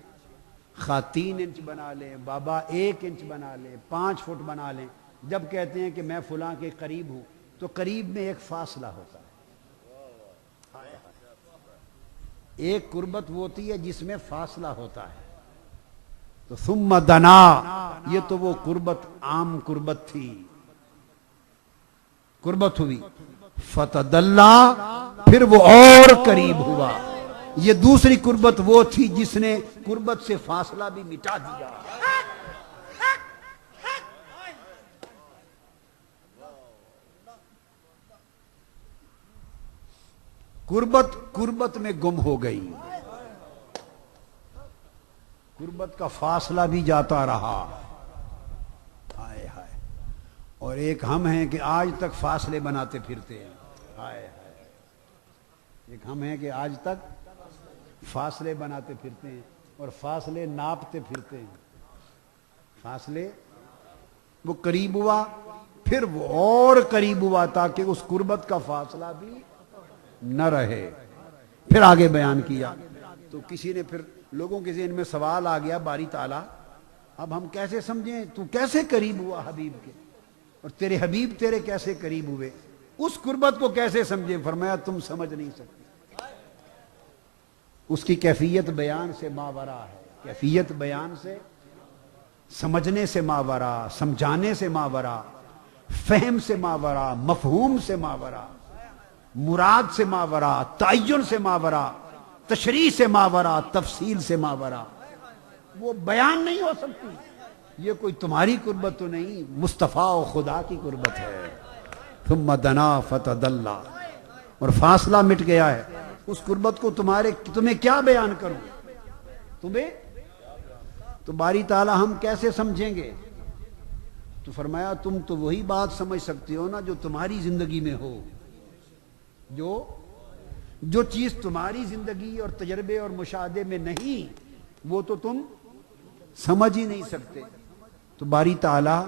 خواہ 3 انچ بنا لیں، بابا 1 انچ بنا لیں، 5 فٹ بنا لیں، جب کہتے ہیں کہ میں فلاں کے قریب ہوں تو قریب میں ایک فاصلہ ہوتا ہے۔ ایک قربت وہ ہوتی ہے جس میں فاصلہ ہوتا ہے، تو ثم دنا، یہ تو وہ قربت عام قربت تھی، قربت ہوئی، فتدلا، پھر وہ اور قریب ہوا۔ یہ دوسری قربت وہ تھی جس نے قربت سے فاصلہ بھی مٹا دیا۔ قربت میں گم ہو گئی، قربت کا فاصلہ بھی جاتا رہا۔ ہائے ہائے، اور ایک ہم ہیں کہ آج تک فاصلے بناتے پھرتے ہیں۔ ہائے ہائے، ایک ہم ہیں کہ آج تک فاصلے بناتے پھرتے ہیں اور فاصلے ناپتے پھرتے ہیں۔ فاصلے، وہ قریب ہوا، پھر وہ اور قریب ہوا تاکہ اس قربت کا فاصلہ بھی نہ رہے۔ پھر آگے بیان کیا تو کسی نے، پھر لوگوں کے ذہن میں سوال آ گیا، باری تعالیٰ اب ہم کیسے سمجھیں تو کیسے قریب ہوا حبیب کے، اور تیرے حبیب تیرے کیسے قریب ہوئے، اس قربت کو کیسے سمجھیں؟ فرمایا تم سمجھ نہیں سکتے، اس کی کیفیت بیان سے ماورا ہے، کیفیت بیان سے، سمجھنے سے ماورا، سمجھانے سے ماورا، فہم سے ماورا، مفہوم سے ماورا، مراد سے ماورا، تعین سے ماورا، تشریح سے ماورا، تفصیل سے ماورا، وہ بیان نہیں ہو سکتی۔ یہ کوئی تمہاری قربت تو نہیں، مصطفیٰ و خدا کی قربت ہے۔ ثم دنا فتدلی، اور فاصلہ مٹ گیا ہے۔ اس قربت کو تمہیں کیا بیان کروں، تمہیں تو باری تعالی ہم کیسے سمجھیں گے؟ تو فرمایا تم تو وہی بات سمجھ سکتے ہو نا جو تمہاری زندگی میں ہو، جو چیز تمہاری زندگی اور تجربے اور مشاہدے میں نہیں، وہ تو تم سمجھ ہی نہیں سکتے۔ تو باری تعالی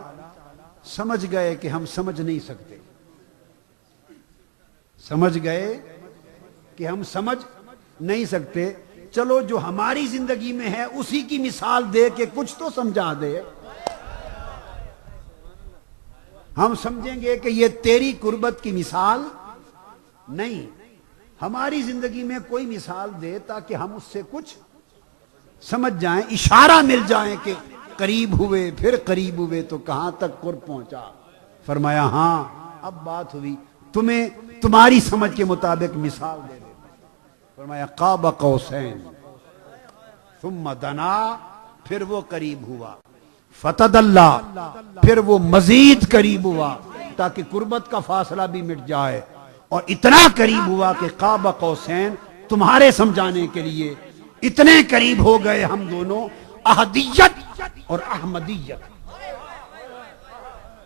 سمجھ گئے کہ ہم سمجھ نہیں سکتے، سمجھ گئے کہ ہم سمجھ نہیں سکتے، چلو جو ہماری زندگی میں ہے اسی کی مثال دے کے کچھ تو سمجھا دے۔ ہم سمجھیں گے کہ یہ تیری قربت کی مثال نہیں، ہماری زندگی میں کوئی مثال دے تاکہ ہم اس سے کچھ سمجھ جائیں، اشارہ مل جائیں کہ قریب ہوئے، پھر قریب ہوئے تو کہاں تک قرب پہنچا۔ فرمایا ہاں اب بات ہوئی، تمہیں تمہاری سمجھ کے مطابق مثال دے دے۔ فرمایا قاب قوسین ثم دنا، پھر وہ قریب ہوا، فتدلی، پھر وہ مزید قریب ہوا تاکہ قربت کا فاصلہ بھی مٹ جائے، اور اتنا قریب ہوا کہ قاب قوسین، تمہارے سمجھانے کے لیے اتنے قریب ہو گئے ہم دونوں، احدیت اور احمدیت،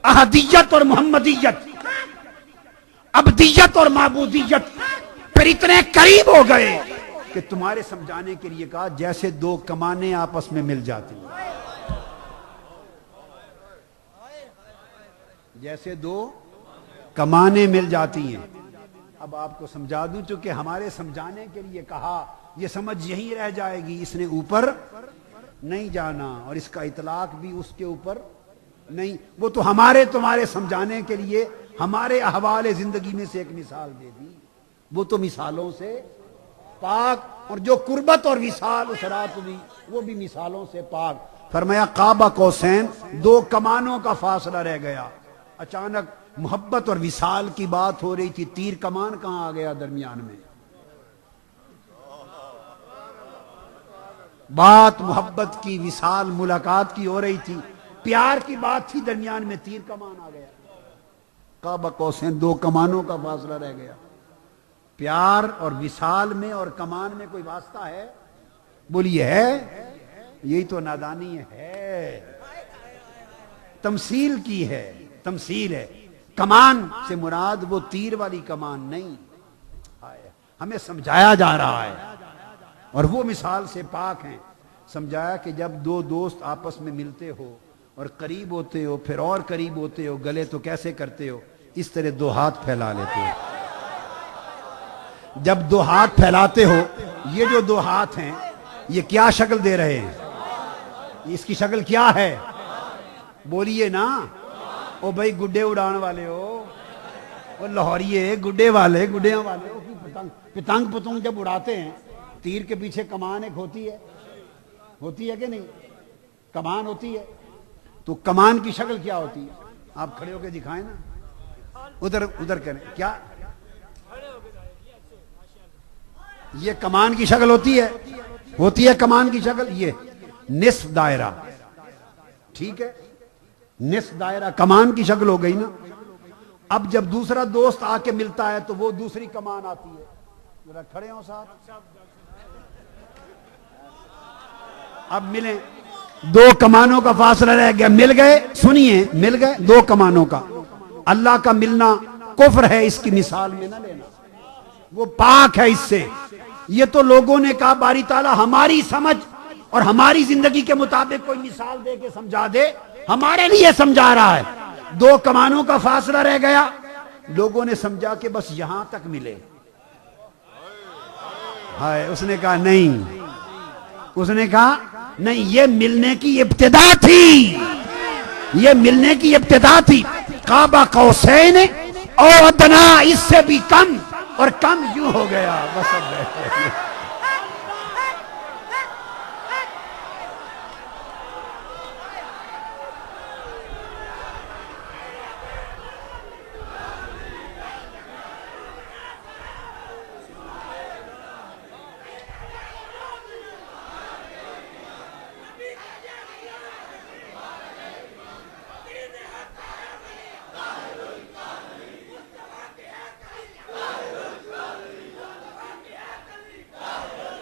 احدیت اور محمدیت، عبدیت اور معبودیت، پھر اتنے قریب ہو گئے کہ تمہارے سمجھانے کے لیے کہا جیسے دو کمانیں آپس میں مل جاتی ہیں، جیسے دو کمانیں مل جاتی ہیں۔ اب آپ کو سمجھا دوں، چونکہ ہمارے سمجھانے کے لیے کہا، یہ سمجھ یہیں رہ جائے گی، اس نے اوپر نہیں جانا، اور اس کا اطلاق بھی اس کے اوپر نہیں، وہ تو ہمارے تمہارے سمجھانے کے لیے ہمارے احوال زندگی میں سے ایک مثال دے دی، وہ تو مثالوں سے پاک، اور جو قربت اور وصال اس رات ہوئی وہ بھی مثالوں سے پاک۔ فرمایا قاب قوسین، دو کمانوں کا فاصلہ رہ گیا۔ اچانک محبت اور وصال کی بات ہو رہی تھی، تیر کمان کہاں آ گیا درمیان میں؟ بات محبت کی، وصال ملاقات کی ہو رہی تھی، پیار کی بات تھی، درمیان میں تیر کمان آ گیا۔ قاب قوسین، دو کمانوں کا فاصلہ رہ گیا۔ پیار اور وصال میں اور کمان میں کوئی واسطہ ہے؟ بولیے ہے؟ یہی تو نادانی ہے، تمثیل کی ہے، تمثیل ہے۔ کمان سے مراد وہ تیر والی کمان نہیں، ہمیں سمجھایا جا رہا ہے، اور وہ مثال سے پاک ہیں۔ سمجھایا کہ جب دو دوست آپس میں ملتے ہو اور قریب ہوتے ہو، پھر اور قریب ہوتے ہو، گلے تو کیسے کرتے ہو؟ اس طرح دو ہاتھ پھیلا لیتے ہو۔ جب دو ہاتھ پھیلاتے ہو، یہ جو دو ہاتھ ہیں یہ کیا شکل دے رہے ہیں؟ اس کی شکل کیا ہے؟ بولیے نا، او بھائی گڈے اڑان والے ہو، وہ لاہوریے گڈے والے، گڈیاں والے ہو، پتنگ پتنگ جب اڑاتے ہیں، تیر کے پیچھے کمان ایک ہوتی ہے کہ نہیں؟ کمان ہوتی ہے، تو کمان کی شکل کیا ہوتی ہے؟ آپ کھڑے ہو کے دکھائیں نا، ادھر کریں، کیا یہ کمان کی شکل ہوتی ہے کمان کی شکل، یہ نصف دائرہ، ٹھیک ہے، نصف دائرہ کمان کی شکل ہو گئی نا۔ اب جب دوسرا دوست آ کے ملتا ہے تو وہ دوسری کمان آتی ہے، ذرا کھڑے ہوں ساتھ، اب ملیں، دو کمانوں کا فاصلہ رہ گیا، مل گئے، سنیے، مل گئے دو کمانوں کا۔ اللہ کا ملنا کفر ہے، اس کی مثال میں نہ لینا، وہ پاک ہے اس سے۔ یہ تو لوگوں نے کہا باری تعالیٰ ہماری سمجھ اور ہماری زندگی کے مطابق کوئی مثال دے کے سمجھا دے، ہمارے لیے سمجھا رہا ہے۔ دو کمانوں کا فاصلہ رہ گیا، لوگوں نے سمجھا کہ بس یہاں تک ملے، ہائے، اس نے کہا نہیں، اس نے کہا نہیں، یہ ملنے کی ابتدا تھی، یہ ملنے کی ابتدا تھی۔ قاب قوسین او ادنا، اس سے بھی کم، اور کم یوں ہو گیا، بس اب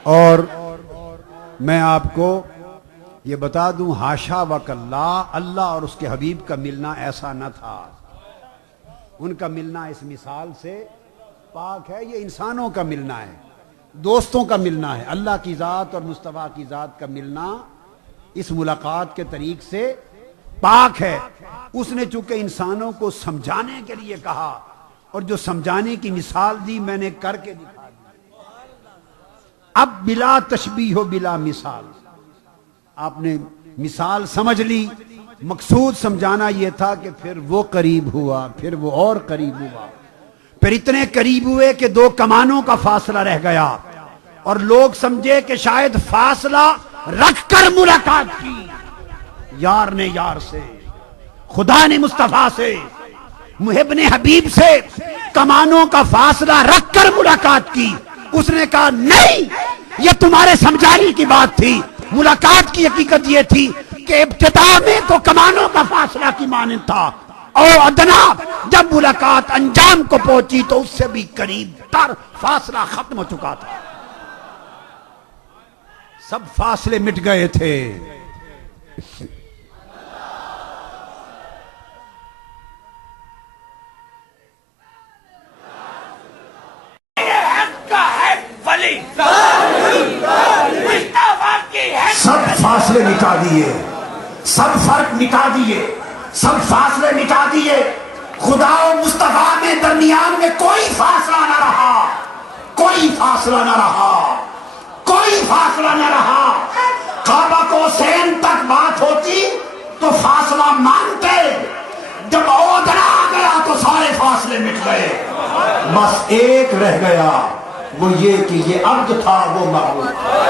اور میں آپ کو یہ بتا دوں، ہاشا وکلا، اللہ اور اس کے حبیب کا ملنا ایسا نہ تھا. ان کا ملنا اس مثال سے پاک ہے. یہ انسانوں کا ملنا ہے، دوستوں کا ملنا ہے. اللہ کی ذات اور مصطفیٰ کی ذات کا ملنا اس ملاقات کے طریق سے پاک ہے. اس نے چونکہ انسانوں کو سمجھانے کے لیے کہا، اور جو سمجھانے کی مثال دی میں نے کر کے دکھا دی. اب بلا تشبیہ و بلا مثال، آپ نے مثال سمجھ لی. مقصود سمجھانا یہ تھا کہ پھر وہ قریب ہوا، پھر وہ اور قریب ہوا، پھر اتنے قریب ہوئے کہ 2 کمانوں کا فاصلہ رہ گیا، اور لوگ سمجھے کہ شاید فاصلہ رکھ کر ملاقات کی. یار نے یار سے، خدا نے مصطفیٰ سے، محب نے حبیب سے کمانوں کا فاصلہ رکھ کر ملاقات کی. اس نے کہا نہیں، یہ تمہارے سمجھانے کی بات تھی. ملاقات کی حقیقت یہ تھی کہ ابتدا میں تو کمانوں کا فاصلہ کی مانند تھا، اور ادنا جب ملاقات انجام کو پہنچی تو اس سے بھی قریب تر فاصلہ ختم ہو چکا تھا. سب فاصلے مٹ گئے تھے. سب فاصلے مٹا دیے، سب فرق مٹا دیے، سب فاصلے مٹا دیے. خدا و مصطفیٰ میں درمیان میں کوئی فاصلہ نہ رہا، کوئی فاصلہ نہ رہا، کوئی فاصلہ نہ رہا. کعبہ کو حسین تک بات ہوتی تو فاصلہ مانتے، جب ادنا آ گیا تو سارے فاصلے مٹ گئے. بس ایک رہ گیا، وہ یہ کہ یہ عبد تھا، وہ معبود تھا،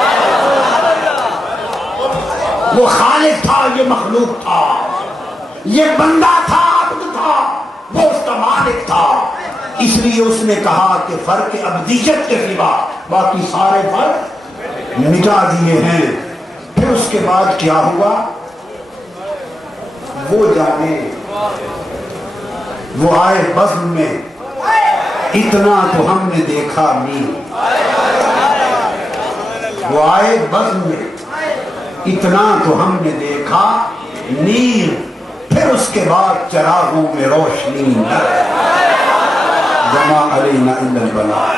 وہ خالق تھا، یہ مخلوق تھا، یہ بندہ تھا، عبد تھا، وہ اس کا مالک تھا. اس لیے اس نے کہا کہ فرق ابدیت کے سوا باقی سارے فرق مٹا دیے ہیں. پھر اس کے بعد کیا ہوا وہ جانے. وہ آئے بزم میں، اتنا تو ہم نے دیکھا میل. وہ آئے بزم میں، اتنا تو ہم نے دیکھا نیل. پھر اس کے بعد چراغوں میں روشنی نہ جمع علینا الا البلاء.